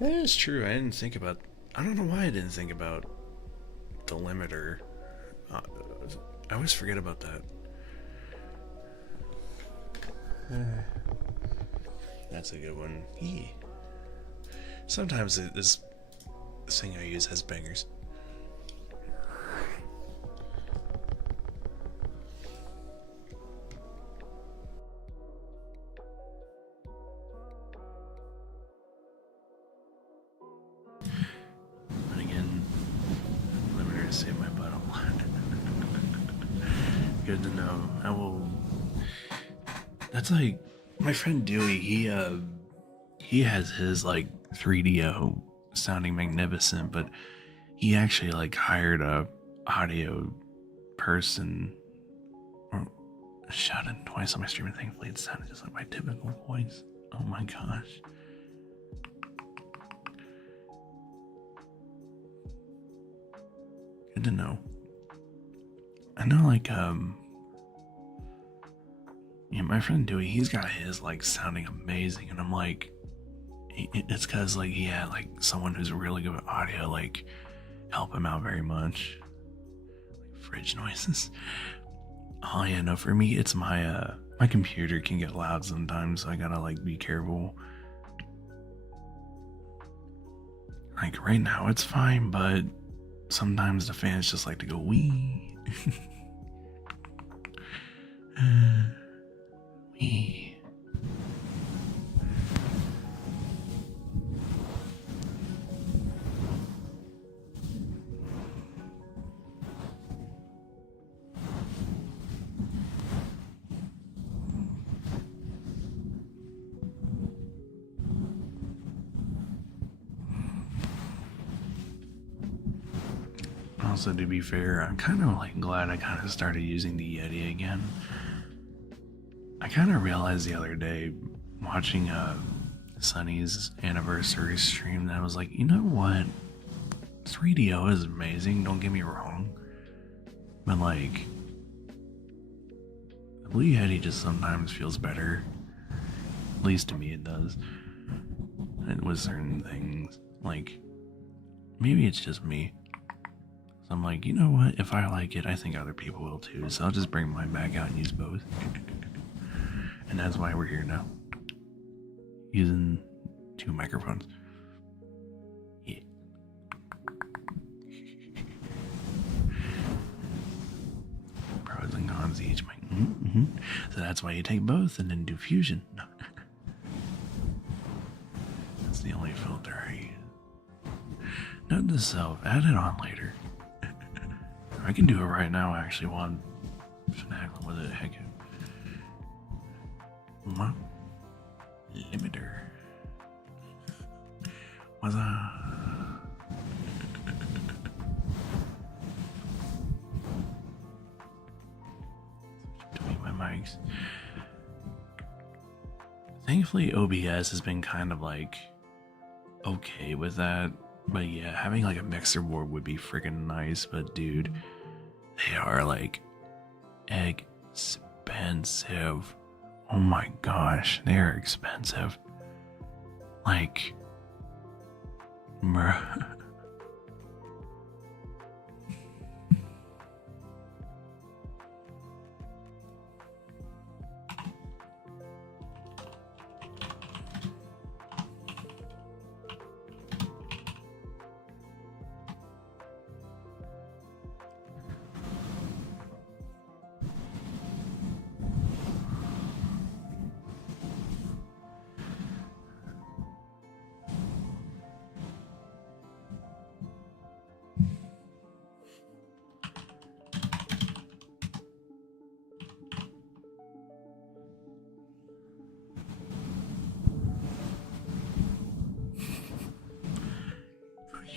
That is true. I didn't think about. I don't know why I didn't think about the limiter. Uh, I always forget about that. That's a good one. Sometimes this thing I use has bangers. And again, limiter saved my butt a lot. Good to know. I will. That's like my friend Dewey. He has his like 3DO sounding magnificent, but he actually like hired a audio person. Or shouted twice on my stream, and thankfully it sounded just like my typical voice. Oh my gosh. Good to know. I know, like, yeah, my friend Dewey, he's got his, like, sounding amazing, and I'm like, it's because, like, he had, like, someone who's really good with audio, like, help him out very much. Like, fridge noises. Oh, yeah, no, for me, it's my computer can get loud sometimes, so I gotta, like, be careful. Like, right now, it's fine, but sometimes the fans just like to go wee. Wee. Also, to be fair, I'm kind of like glad I kind of started using the Yeti again. I kind of realized the other day watching Sunny's anniversary stream that I was like, you know what? 3DO is amazing, don't get me wrong. But like, the Blue Yeti just sometimes feels better. At least to me it does. And with certain things. Like, maybe it's just me. So I'm like, you know what? If I like it, I think other people will too. So I'll just bring mine back out and use both. And that's why we're here now. Using 2 microphones. Yeah. Pros and cons each mic. So that's why you take both and then do fusion. No. That's the only filter I use. Note to self, add it on later. I can do it right now actually while I'm finagling with it. Heck. Limiter. What's up? Between my mics. Thankfully, OBS has been kind of like okay with that. But yeah, having like a mixer board would be freaking nice. But dude, they are like expensive. Oh my gosh, they are expensive. Like, bruh.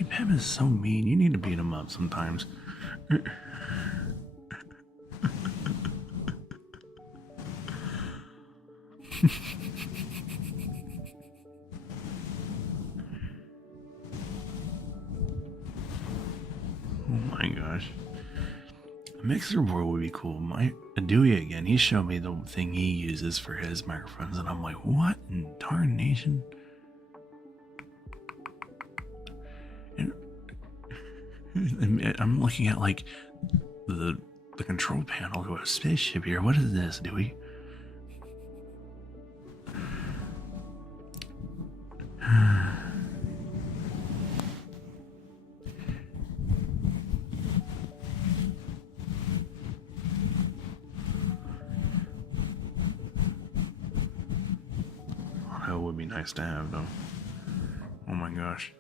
Pep is so mean. You need to beat him up sometimes. Oh my gosh. A mixer board would be cool. Dewey again, he showed me the thing he uses for his microphones, and I'm like, what in tarnation? I'm looking at like the the control panel to a spaceship here. What is this, Dewey? That would be nice to have, though. Oh my gosh.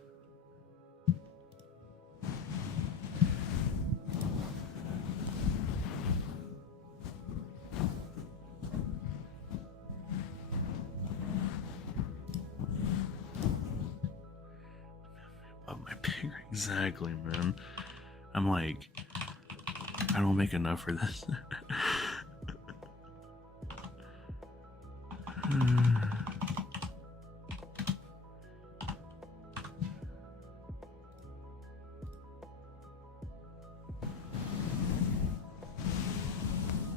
Up my finger, exactly, man. I'm like, I don't make enough for this.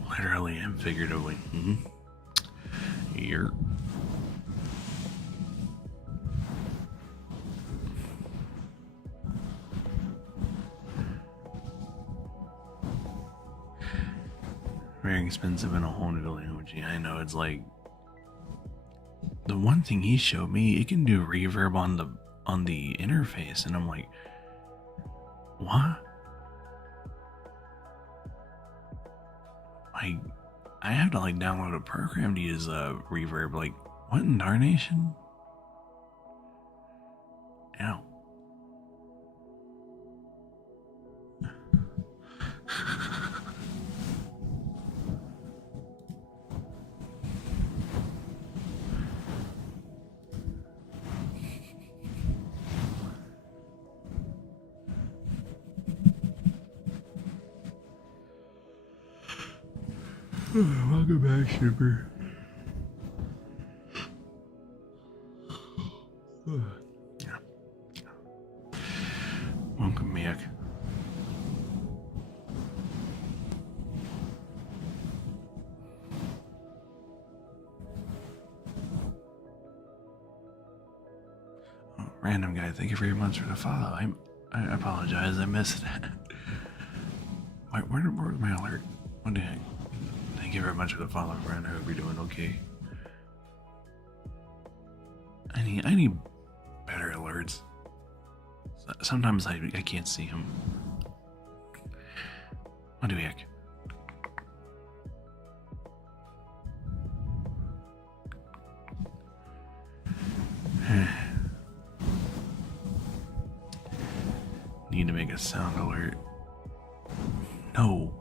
Literally and figuratively. Here. Very expensive in a whole new language. I know, it's like the one thing he showed me, it can do reverb on the interface, and I'm like, what? Like, I have to like download a program to use reverb. Like, what in darnation? Ow. Welcome back, Super. Yeah. Welcome back. Oh, random guy, thank you very much for the follow. I apologize, I missed it. Where's my alert? What the heck? Thank you very much for the follow, friend. I hope you're doing okay. I need better alerts. Sometimes I can't see them. What do we heck? Need to make a sound alert. No.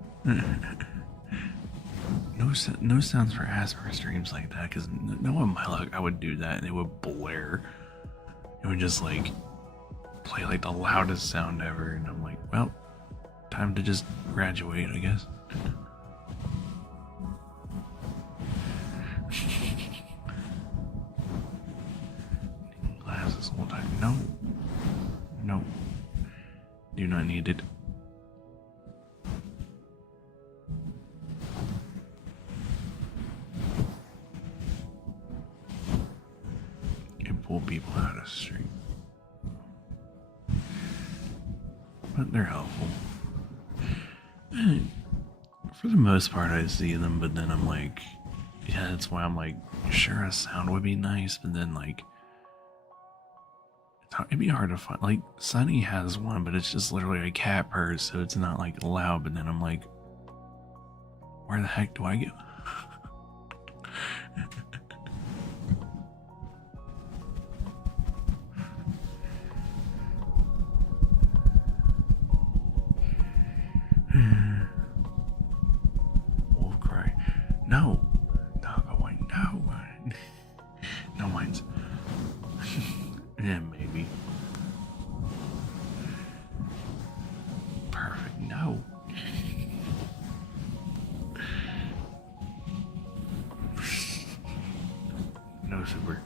No sounds for Asper streams like that, because no one my luck I would do that and it would blare. It would just like play like the loudest sound ever, and I'm like, well, time to just graduate, I guess. Glasses all time. No. No. Do not need it. Pull people out of the street, but they're helpful. And for the most part, I see them, but then I'm like, yeah, that's why I'm like, sure, a sound would be nice, but then like, it'd be hard to find. Like, Sunny has one, but it's just literally a cat purr, so it's not like loud. But then I'm like, where the heck do I get? Wolf cry. No. Doggo whine. No. No whines. Yeah, maybe. Perfect. No. No, Super.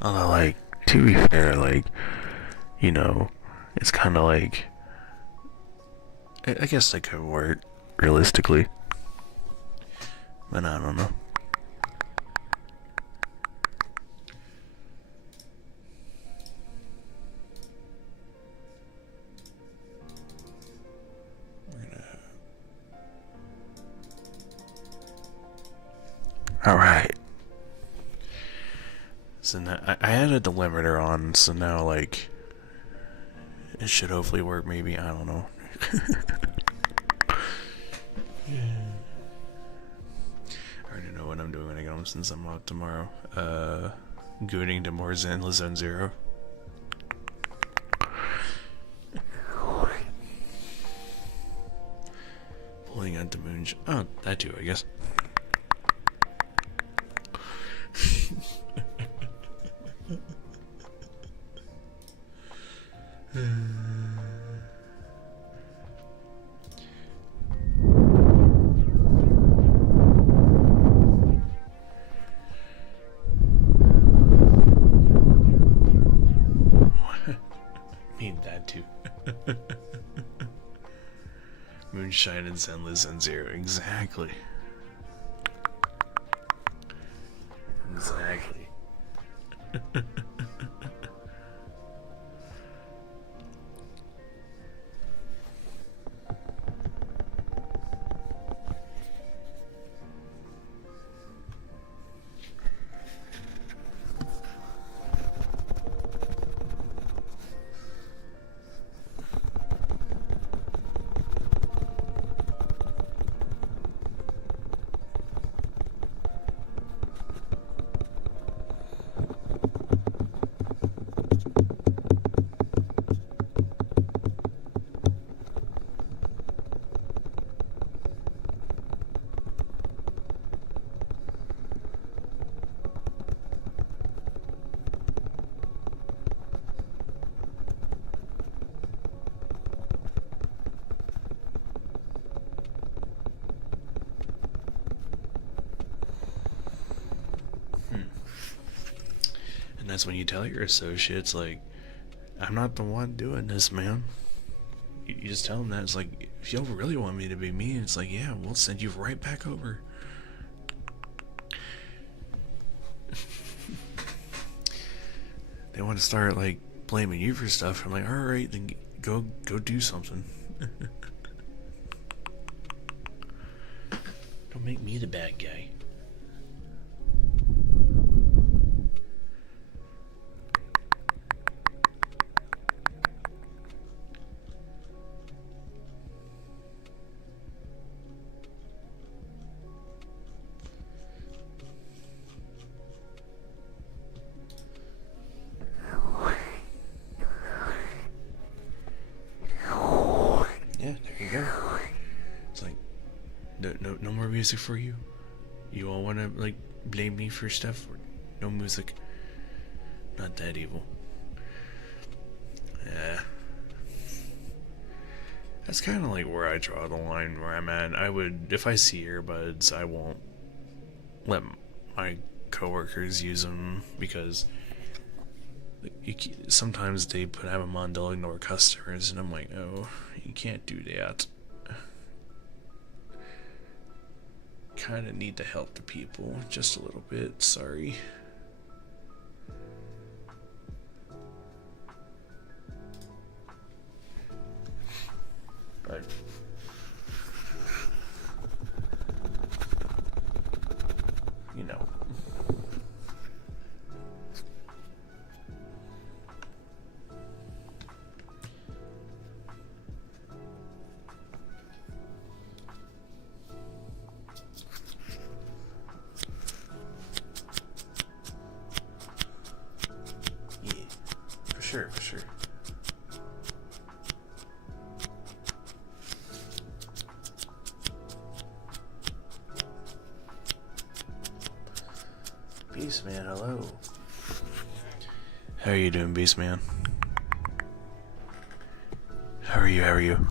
Although, like, to be fair, like, you know, it's kind of like, I guess that could work realistically, but I don't know. All right. So now I added the limiter on, so now like it should hopefully work. Maybe, I don't know. I already know what I'm doing when I get home since I'm off tomorrow. Gooning to more Zen Zone Zero. Pulling out the moon. Oh, that too, I guess. Need that too. Moonshine and Zenless and Zero. Exactly. Exactly. And that's when you tell your associates, like, I'm not the one doing this, man. You just tell them that. It's like, if y'all really want me to be mean, it's like, yeah, we'll send you right back over. They want to start, like, blaming you for stuff. I'm like, alright, then go do something. Don't make me the bad guy. Yeah, there you go. It's like, no more music for you. You all want to like blame me for stuff? Or no music. Not that evil. Yeah. That's kind of like where I draw the line where I'm at. I would, if I see earbuds, I won't let my coworkers use them because sometimes they have them on, they'll ignore customers, and I'm like, oh, you can't do that. Kind of need to help the people just a little bit. Sorry. But you know. Yeah, for sure, for sure. Beastman, hello. How are you doing, Beastman? How are you? How are you?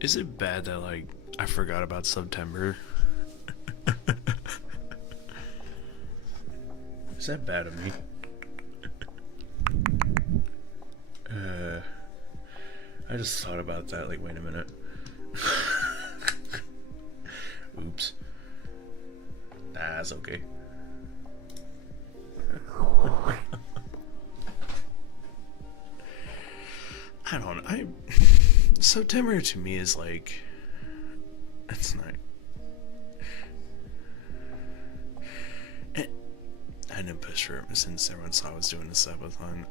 Is it bad that like I forgot about September? Is that bad of me? I just thought about that, like, wait a minute. Oops. Nah, that's okay. I don't know. September to me is like, it's not. I didn't push for it since everyone saw I was doing a subathon.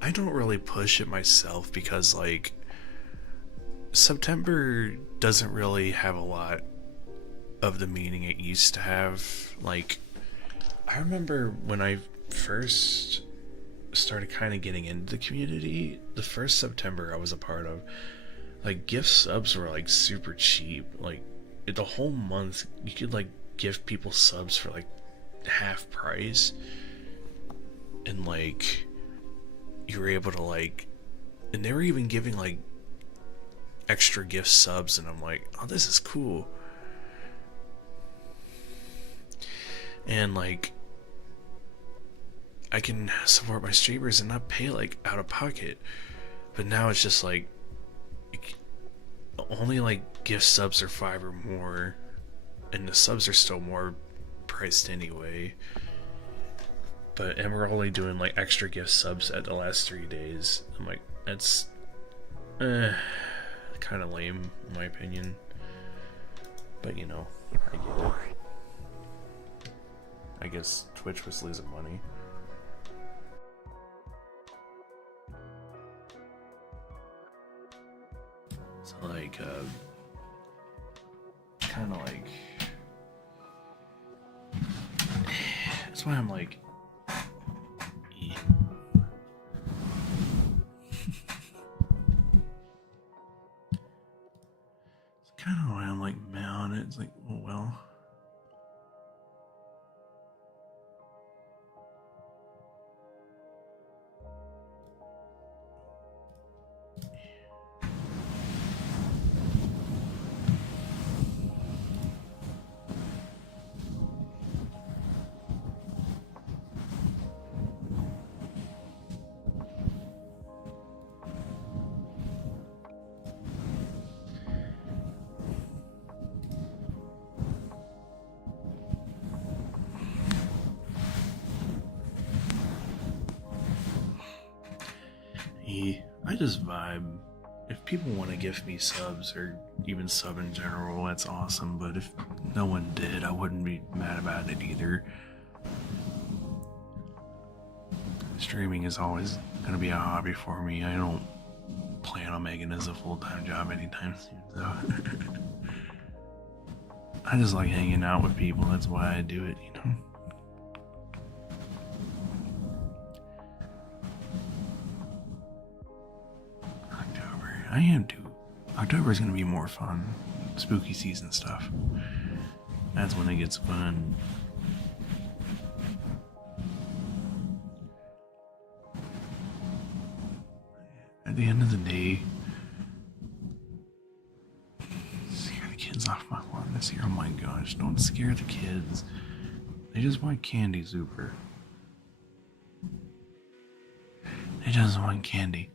I don't really push it myself because like September doesn't really have a lot of the meaning it used to have. Like I remember when I first started kind of getting into the community, the first September I was a part of, like gift subs were like super cheap. Like the whole month you could like give people subs for like half price, and like you were able to like, and they were even giving like extra gift subs, and I'm like, oh, this is cool. And like I can support my streamers and not pay like out of pocket. But now it's just like only like gift subs are $5 or more, and the subs are still more priced anyway. And we're only doing like extra gift subs at the last 3 days. I'm like, that's kind of lame in my opinion. But you know, I get it. I guess Twitch was losing money. So like, kind of like, that's why I'm like, kind of why I'm like meh on it. It's like, oh well. I just vibe. If people want to gift me subs or even sub in general, that's awesome. But if no one did, I wouldn't be mad about it either. Streaming is always going to be a hobby for me. I don't plan on making this a full-time job anytime soon, so I just like hanging out with people. That's why I do it, you know. I am too. October is going to be more fun. Spooky season stuff. That's when it gets fun. At the end of the day, scare the kids off my lawn this year. Oh my gosh, don't scare the kids. They just want candy, Super. They just want candy.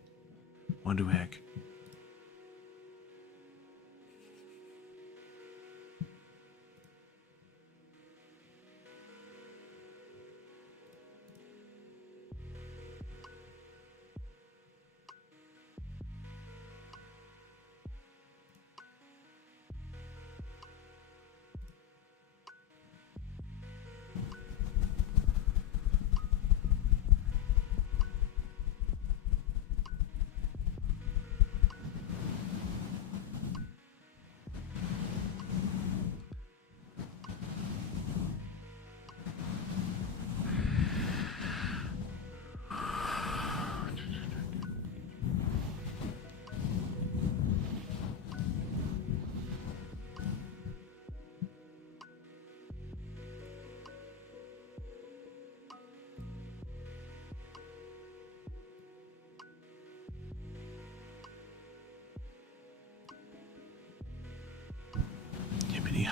What the heck?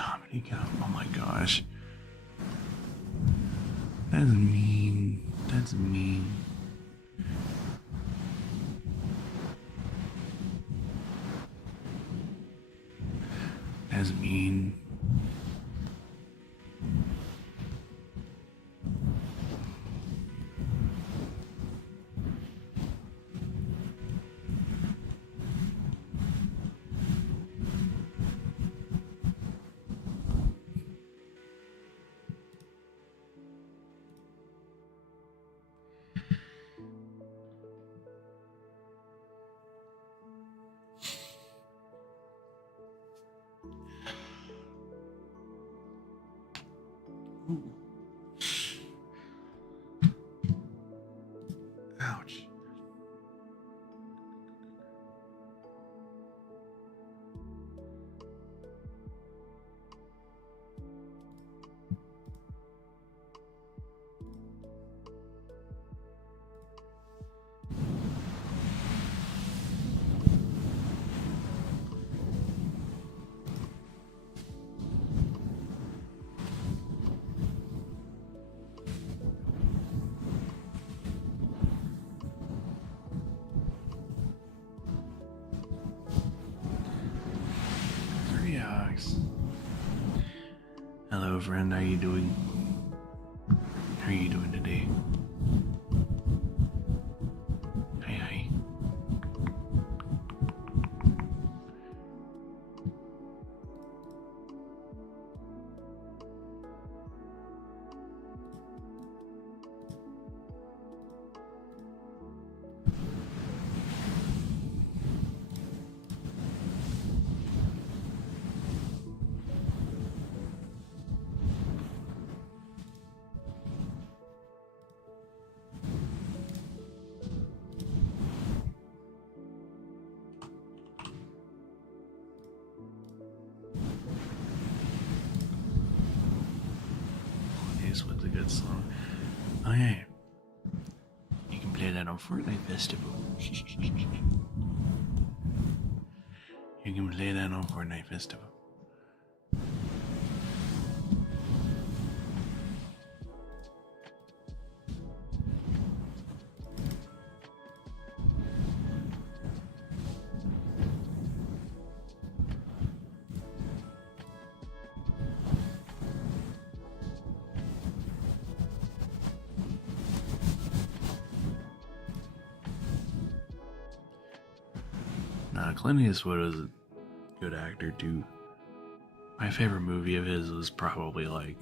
comedy count. Oh my gosh. That's mean. That's mean. That's mean. Ooh. Ouch. Hello friend, how you doing? How are you doing today? Hi hi. This was a good song. Oh yeah. You can play that on Fortnite Festival. You can play that on Fortnite Festival. Nah, Clint Eastwood was a good actor too. My favorite movie of his was probably like,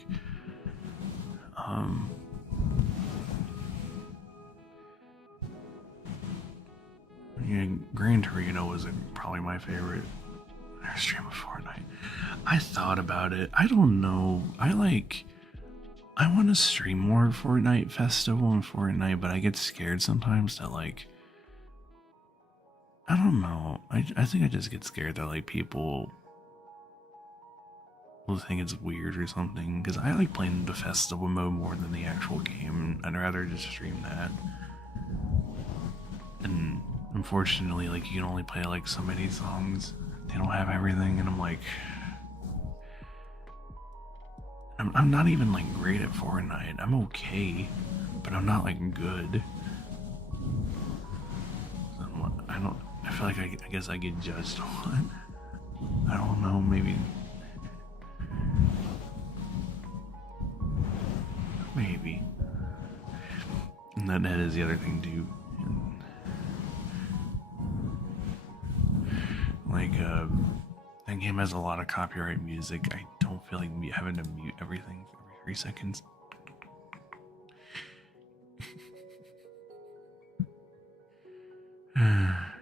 yeah, Gran Torino was probably my favorite stream of Fortnite. I thought about it. I don't know. I want to stream more Fortnite Festival and Fortnite, but I get scared sometimes that like, I don't know. I think I just get scared that like people will think it's weird or something, because I like playing the festival mode more than the actual game. I'd rather just stream that. And unfortunately, like you can only play like so many songs. They don't have everything, and I'm like, I'm not even like great at Fortnite. I'm okay, but I'm not like good. So I feel like I guess I get judged on. I don't know. Maybe. And that is the other thing too. Like, that game has a lot of copyright music. I don't feel like having to mute everything every 3 seconds.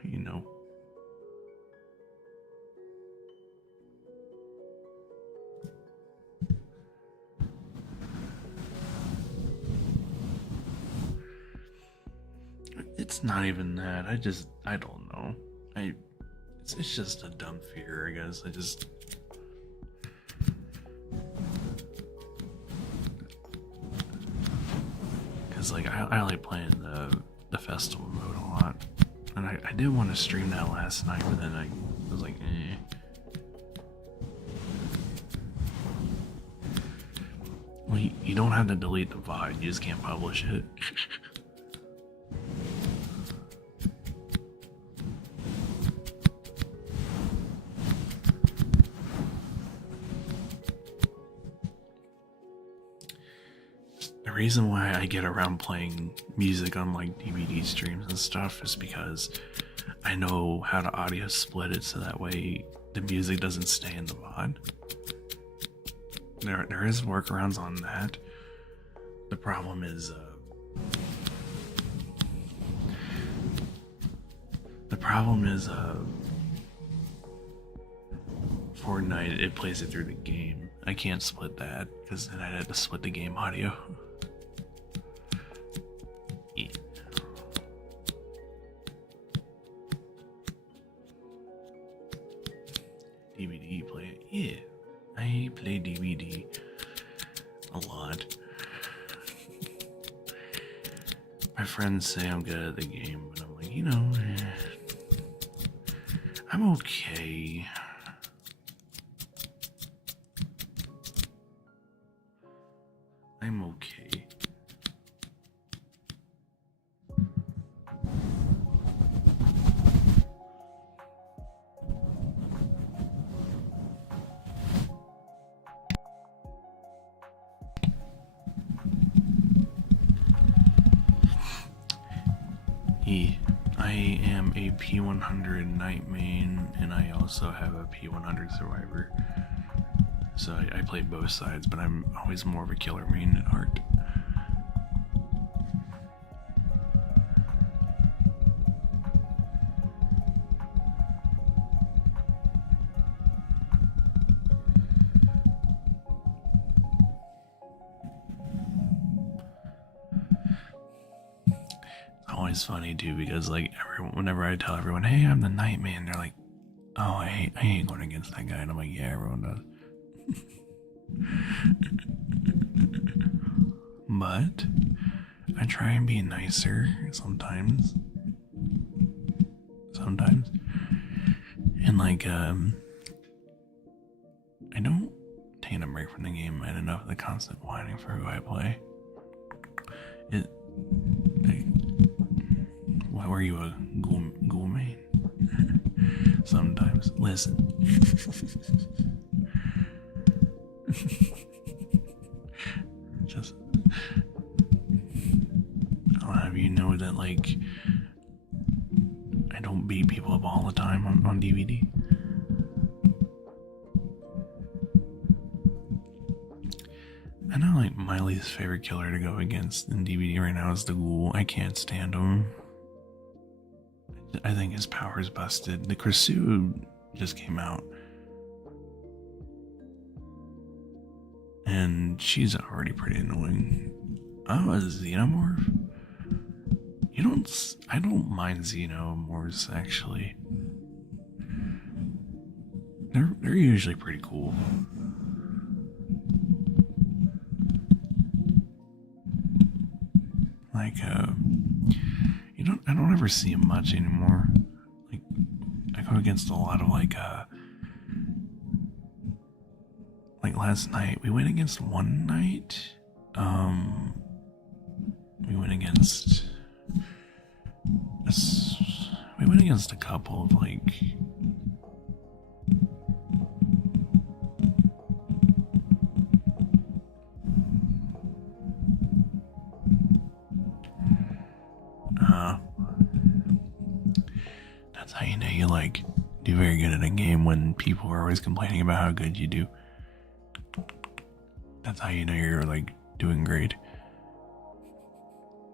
You know. It's not even that. I don't know. It's just a dumb fear, I guess. Because like I like playing the festival mode a lot, and I did want to stream that last night, but then I was like, eh. You don't have to delete the VOD, you just can't publish it. The reason why I get around playing music on like DVD streams and stuff is because I know how to audio split it so that way the music doesn't stay in the VOD. There is workarounds on that. The problem is Fortnite, it plays it through the game. I can't split that because then I'd have to split the game audio. Yeah. DVD player, yeah. I play DVD a lot. My friends say I'm good at the game, but I'm like, I'm okay. I'm okay. I am a P100 Night Main, and I also have a P100 Survivor. So I play both sides, but I'm always more of a killer main at heart. Always funny too, because like whenever I tell everyone, hey, I'm the Night Man, they're like, oh, I ain't going against that guy, and I'm like, yeah, everyone does. But I try and be nicer sometimes, and like I don't take a break from the game right enough. The constant whining for who I play. Why were you a ghoul main? Sometimes. Listen. Just I'll have you know that like I don't beat people up all the time on DVD. I know like my least favorite killer to go against in DVD right now is the ghoul. I can't stand him. I think his power's busted. The Krisu just came out, and she's already pretty annoying. Oh, a Xenomorph? I don't mind Xenomorphs actually. They're usually pretty cool. Like I don't ever see him much anymore. Like I go against a lot of like last night we went against one night. We went against a couple of like that's how you know you like do very good at a game, when people are always complaining about how good you do. That's how you know you're like doing great.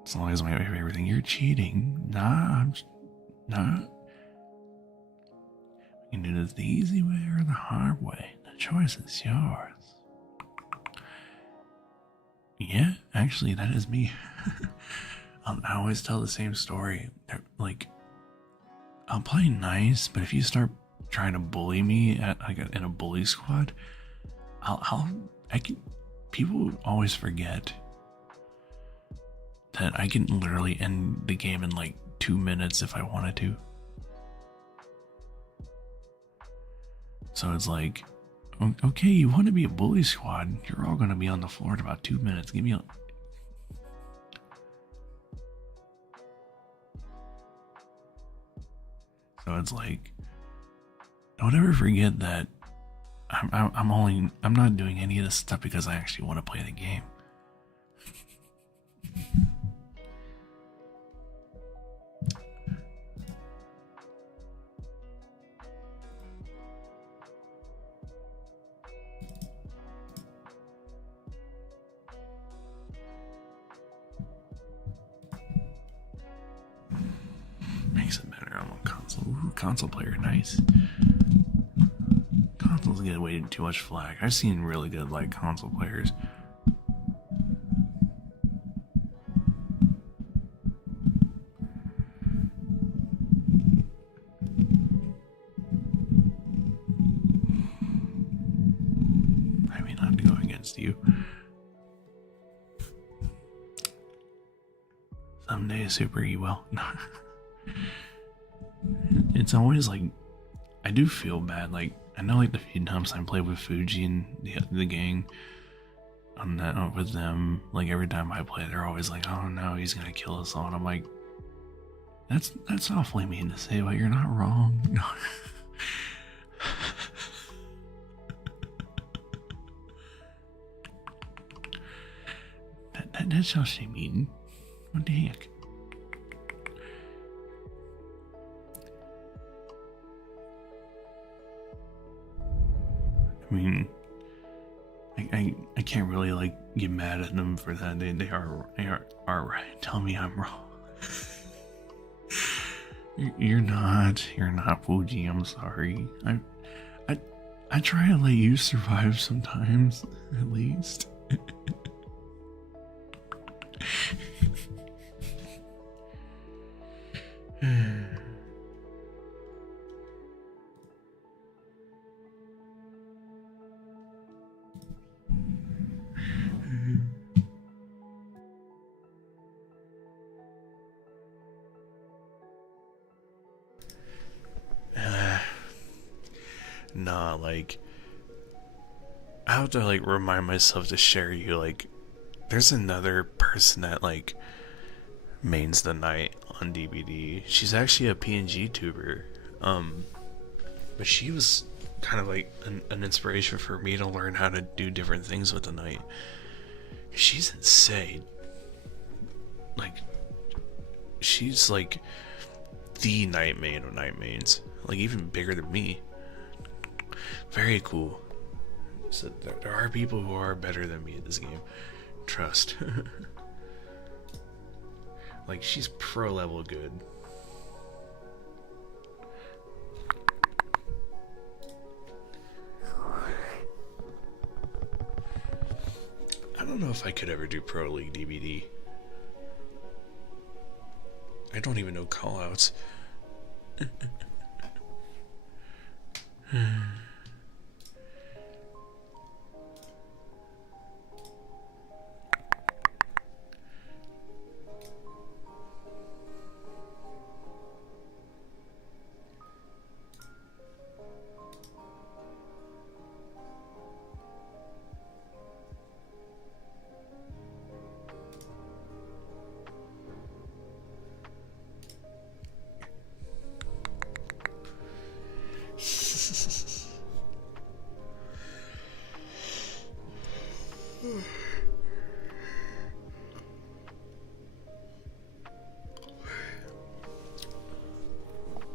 As long as my favorite thing, you're cheating. Nah. We can do this the easy way or the hard way. The choice is yours. Yeah, actually, that is me. I always tell the same story. Like, I'll play nice, but if you start trying to bully me at in a bully squad, people always forget that I can literally end the game in like 2 minutes if I wanted to. So it's like, Okay, you want to be a bully squad? You're all gonna be on the floor in about 2 minutes. Give me a. So it's like, don't ever forget that I'm not doing any of this stuff because I actually want to play the game. Makes it better on a console. Ooh, console player, nice. Consoles get way too much flack. I've seen really good like console players. I mean, not to go against you. Someday, Super E will. It's always like, I do feel bad. Like, I know like the few times I played with Fuji and the gang on that with them, like every time I play, they're always like, "Oh no, he's gonna kill us all." And I'm like, that's awfully mean to say, but you're not wrong. That's actually mean. What the heck? I mean, I can't really like get mad at them for that. They are right. Tell me I'm wrong. You're not Fuji. I'm sorry. I try to let you survive sometimes, at least. Nah, like I have to like remind myself to share you like there's another person that like mains the night on DBD. She's actually a PNG tuber. But she was kind of like an inspiration for me to learn how to do different things with the night. She's insane. Like she's like the night main of night mains. Like even bigger than me. Very cool. So there are people who are better than me at this game. Trust. Like she's pro level good. I don't know if I could ever do Pro League DBD. I don't even know callouts.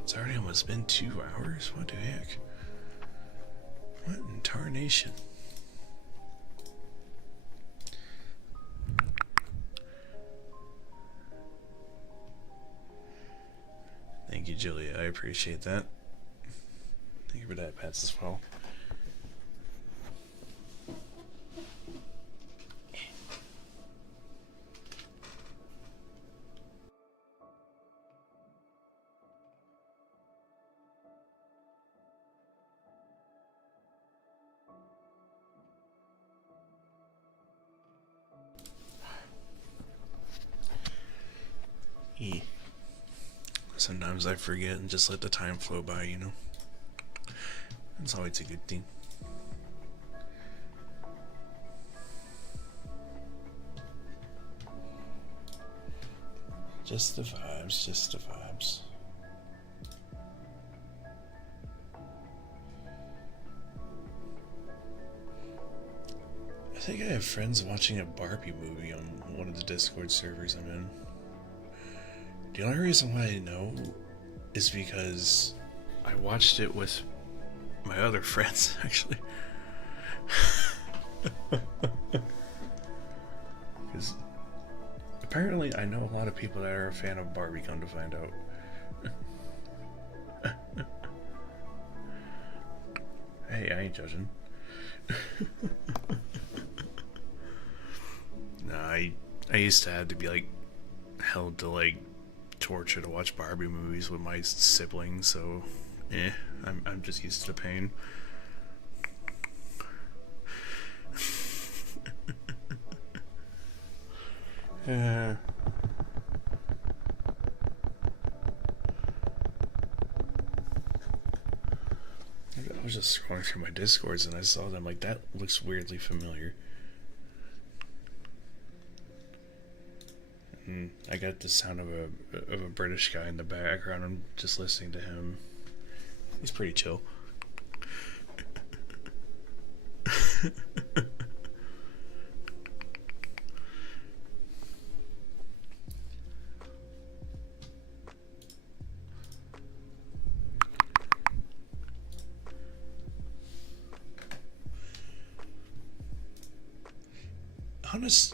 It's already almost been 2 hours? What the heck? What in tarnation? Thank you, Julia. I appreciate that. Thank you for that, Pats, as well. Sometimes I forget and just let the time flow by, you know? It's always a good thing. Just the vibes, just the vibes. I think I have friends watching a Barbie movie on one of the Discord servers I'm in. The only reason why I know is because I watched it with my other friends, actually. Because apparently I know a lot of people that are a fan of Barbie, come to find out. Hey, I ain't judging. Nah, I used to have to be like held to like torture to watch Barbie movies with my siblings, so I'm just used to the pain. I was just scrolling through my Discords and I saw them like that looks weirdly familiar. And I got the sound of a British guy in the background. I'm just listening to him. He's pretty chill.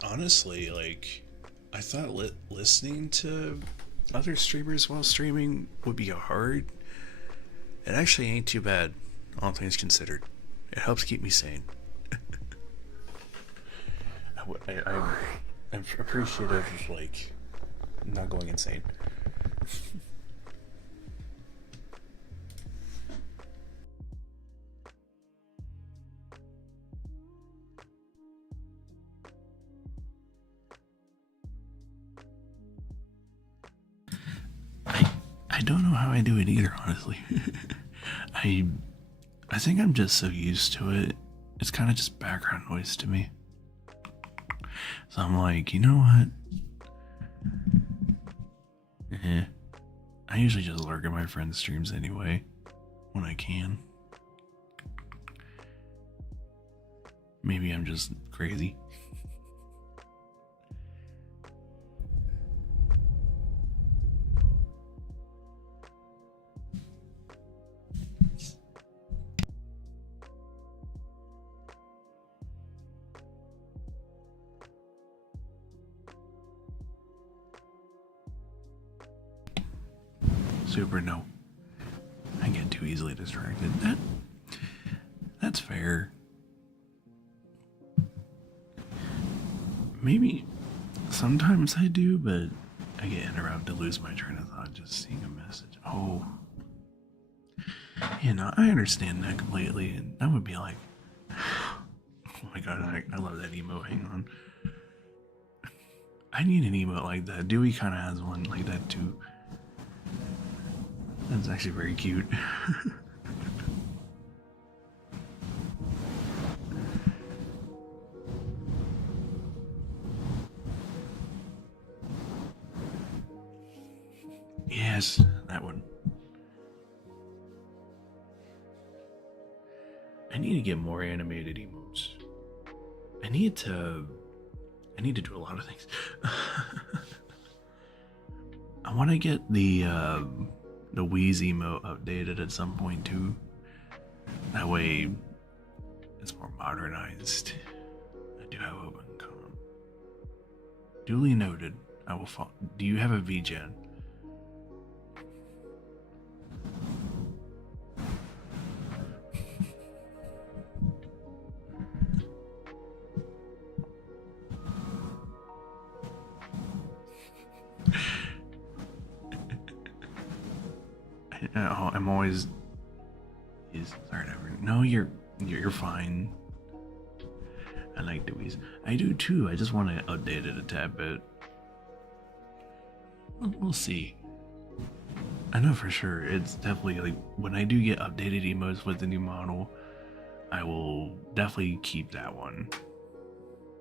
Honestly, like, I thought listening to other streamers while streaming would be hard. It actually ain't too bad, all things considered. It helps keep me sane. I'm appreciative of, like, not going insane. I don't know how I do it either, honestly. I think I'm just so used to it. It's kind of just background noise to me. So I'm like, you know what? I usually just lurk at my friends' streams anyway, when I can. Maybe I'm just crazy. Super no. I get too easily distracted. That's fair. Maybe sometimes I do, but I get interrupted, lose my train of thought just seeing a message. Oh. I understand that completely, and I would be like, oh my god, I love that emote. Hang on. I need an emote like that. Dewey kind of has one like that too. That's actually very cute. Yes, that one. I need to get more animated emotes. I need to do a lot of things. I want to get the Wheezy emote updated at some point too. That way, it's more modernized. I do have open comment. Duly noted. I will follow. Do you have a VGen? I'm always. Sorry, never. No, you're fine. I like Dewey's. I do too. I just want to update it a tad bit. We'll see. I know for sure. It's definitely like when I do get updated emotes with the new model, I will definitely keep that one.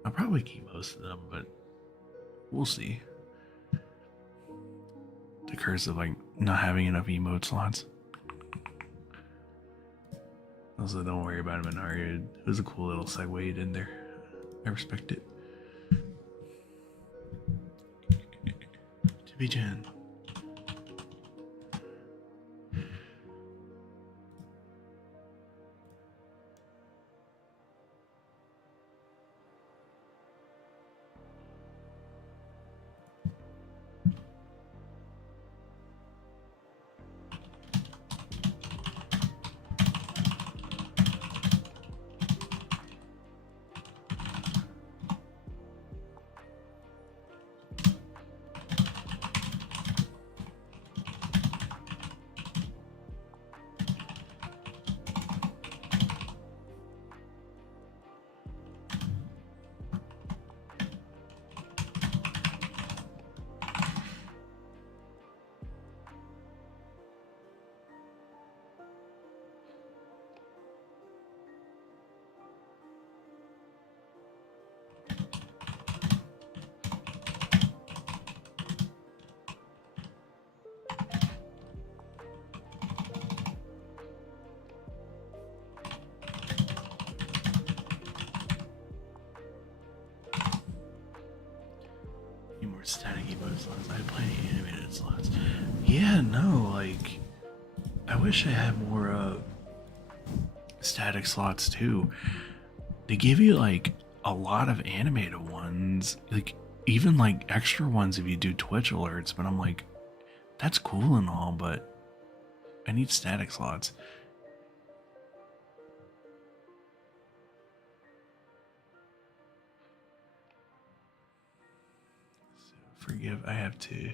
I'll probably keep most of them, but we'll see. the curse of like not having enough emote slots. Also, don't worry about him in Aria. It was a cool little segue you did there. I respect it. To be Jen. More static emote slots. I have plenty of animated slots. Yeah, no, like I wish I had more static slots too. They give you like a lot of animated ones, like even like extra ones if you do Twitch alerts, but I'm like, that's cool and all, but I need static slots. Forgive, I have to.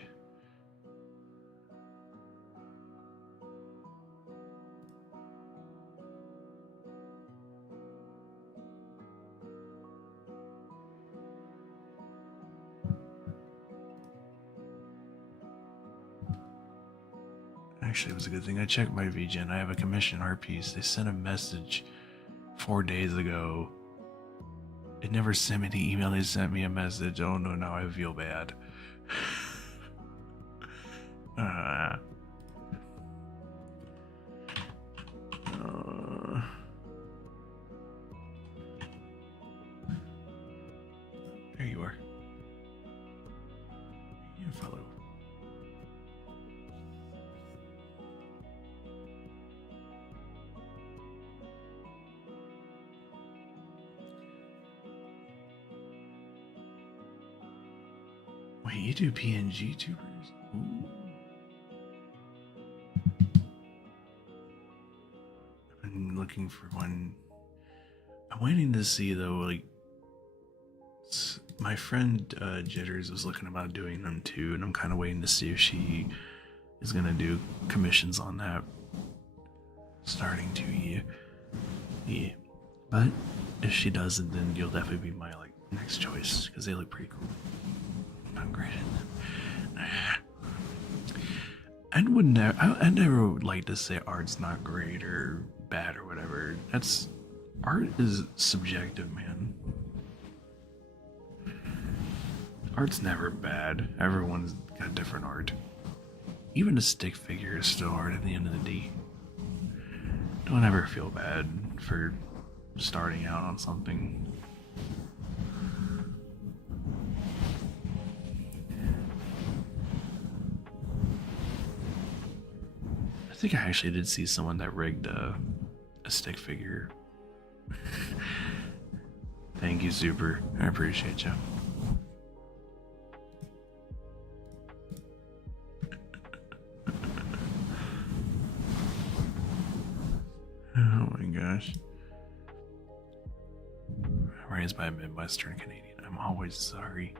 Actually, it was a good thing I checked my VGen. I have a commission art piece. They sent a message 4 days ago. It never sent me the email. They sent me a message. Oh no, now I feel bad. There you are. You follow. Wait, you do PNG tubers? Ooh. I've been looking for one. I'm waiting to see though, like my friend Jitters was looking about doing them too, and I'm kind of waiting to see if she is gonna do commissions on that. Starting to, yeah. But if she doesn't, then you'll definitely be my like next choice because they look pretty cool. I'm great at them. I never would like to say art's not great or bad or whatever. Art is subjective, man. Art's never bad. Everyone's got different art. Even a stick figure is still art at the end of the day. Don't ever feel bad for starting out on something. I think I actually did see someone that rigged a stick figure. Thank you, Super. I appreciate you. Oh my gosh. Raised by a Midwestern Canadian. I'm always sorry.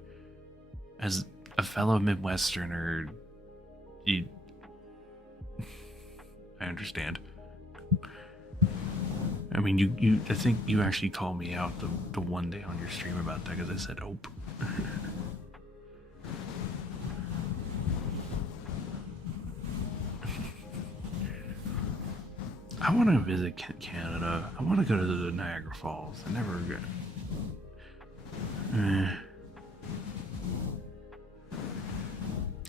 As a fellow Midwesterner, I understand. I mean, I think you actually called me out the one day on your stream about that because I said, "Ope." I want to visit Canada. I want to go to the Niagara Falls. I never go.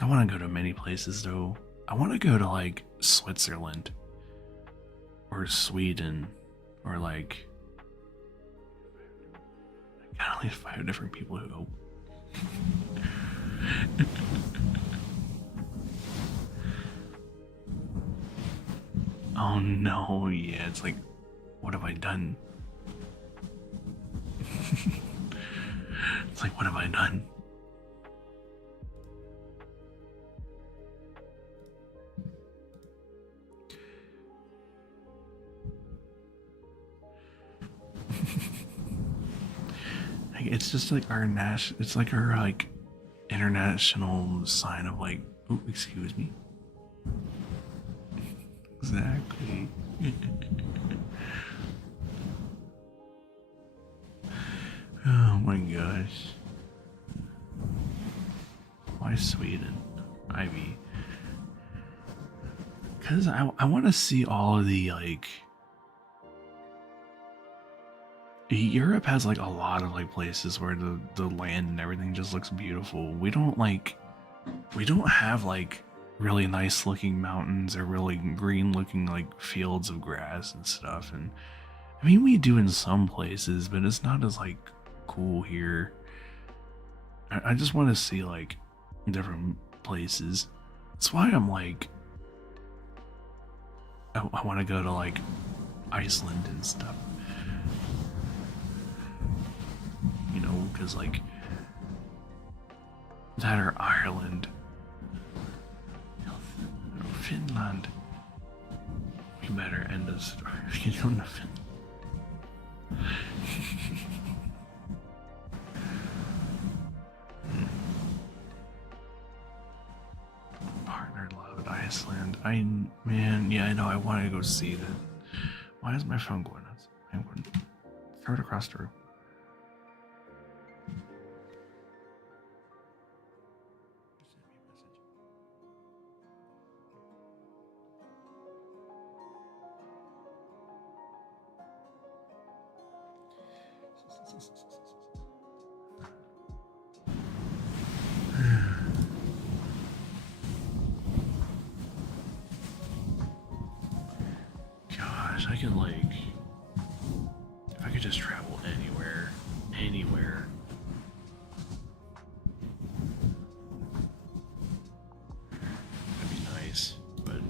I want to go to many places though. I want to go to like Switzerland or Sweden or like I got at least 5 different people who go. Oh no, yeah, it's like, what have I done? It's like, what have I done? It's just like our it's like our like international sign of like, oh, excuse me. Exactly. Oh my gosh. Why Sweden? Ivy. Because I want to see all of the like. Europe has like a lot of like places where the land and everything just looks beautiful. We don't have like really nice looking mountains or really green looking like fields of grass and stuff. And I mean, we do in some places, but it's not as like cool here. I just want to see like different places. That's why I'm like, I want to go to like Iceland and stuff. You know, because like that or Ireland, or Finland. We better end the story. You don't know Finland. Partner loved Iceland. Man, yeah, I know. I want to go see that. Why is my phone going nuts? I'm going to throw it across the room. Gosh, I could like, if I could just travel anywhere. That'd be nice, but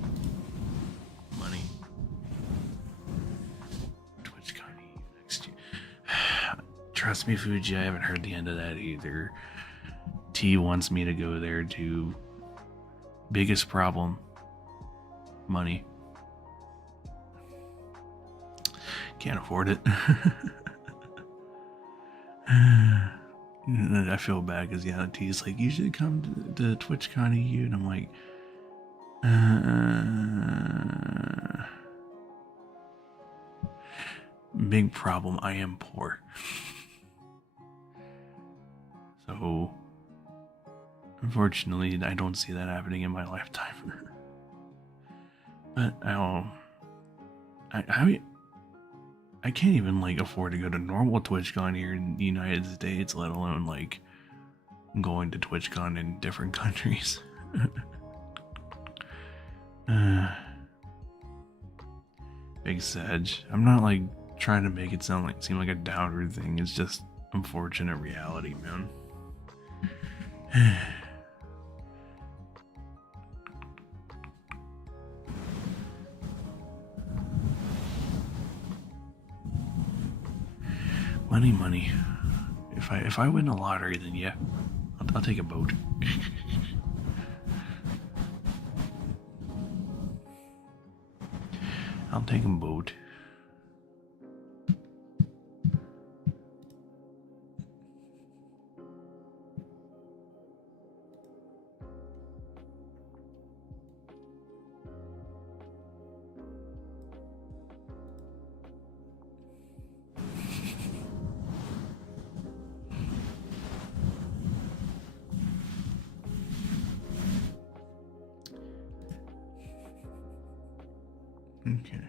money. TwitchCon next year. Trust me, Fuji, I haven't heard the end of that either. T wants me to go there too. Biggest problem, money. Can't afford it. I feel bad because yeah, T's like, you should come to TwitchCon EU, and I'm like, big problem. I am poor, so unfortunately, I don't see that happening in my lifetime. But I can't even like afford to go to normal TwitchCon here in the United States, let alone like going to TwitchCon in different countries. Big Sedge. I'm not like trying to make it seem like a downer thing. It's just unfortunate reality, man. Money. If I win the lottery, then yeah, I'll take a boat. I'll take a boat. Okay.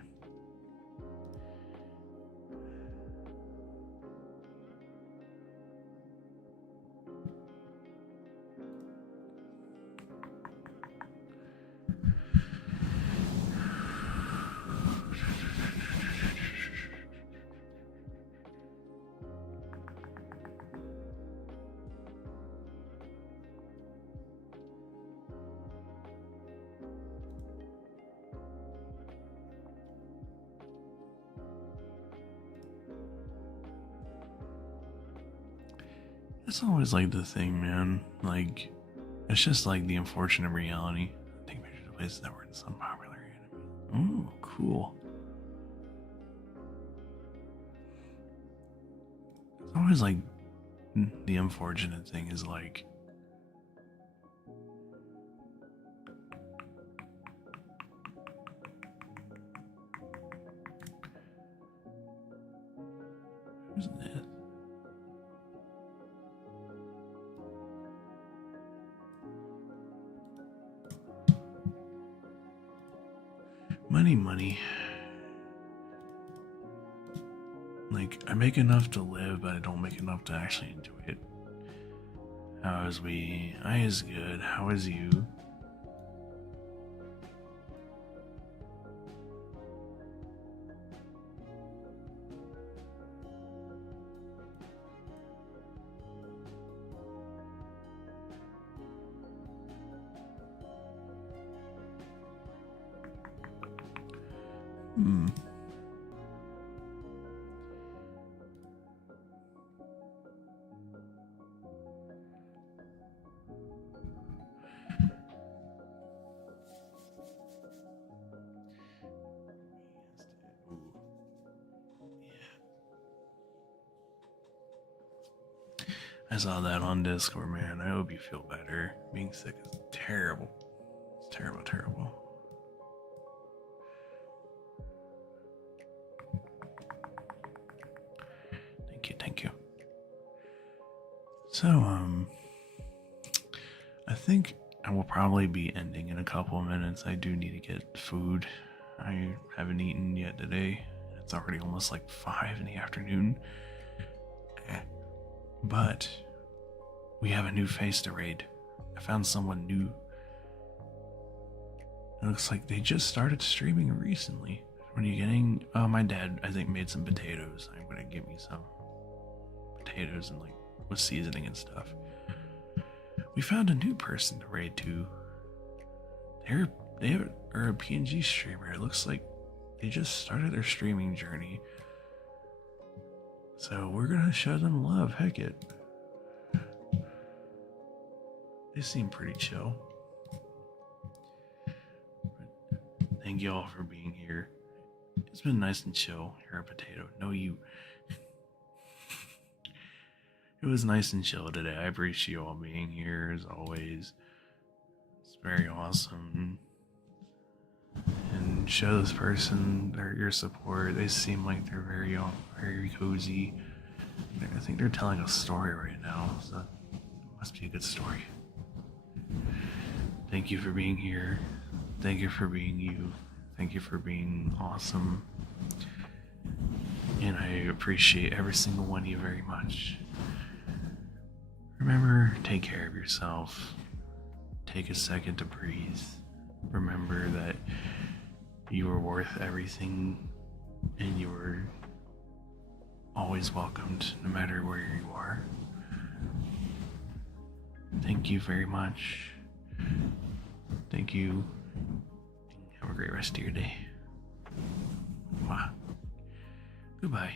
That's always like the thing, man. Like, it's just like the unfortunate reality. Take pictures of places that were in some popular anime. Ooh, cool. It's always like the unfortunate thing is like, who's this? Money, money. Like, I make enough to live, but I don't make enough to actually enjoy it. How is we? I is good. How is you? Hmm. I saw that on Discord, man. I hope you feel better. Being sick is terrible. It's terrible, terrible. Thank you, thank you. So, I think I will probably be ending in a couple of minutes. I do need to get food. I haven't eaten yet today. It's already almost like 5 in the afternoon. But we have a new face to raid. I found someone new. It looks like they just started streaming recently. What are you getting? Oh, my dad, I think, made some potatoes. I'm gonna get me some potatoes and like with seasoning and stuff. We found a new person to raid to. They are a PNG streamer. It looks like they just started their streaming journey. So we're gonna show them love. Heck it. They seem pretty chill. Thank you all for being here. It's been nice and chill. You're a potato. No, you. It was nice and chill today. I appreciate you all being here as always. It's very awesome. And show this person your support. They seem like they're very cozy. I think they're telling a story right now, so it must be a good story. Thank you for being here. Thank you for being you. Thank you for being awesome. And I appreciate every single one of you very much. Remember, take care of yourself. Take a second to breathe. Remember that you are worth everything and you are always welcomed no matter where you are. Thank you very much. Thank you. Have a great rest of your day. Wow. Goodbye.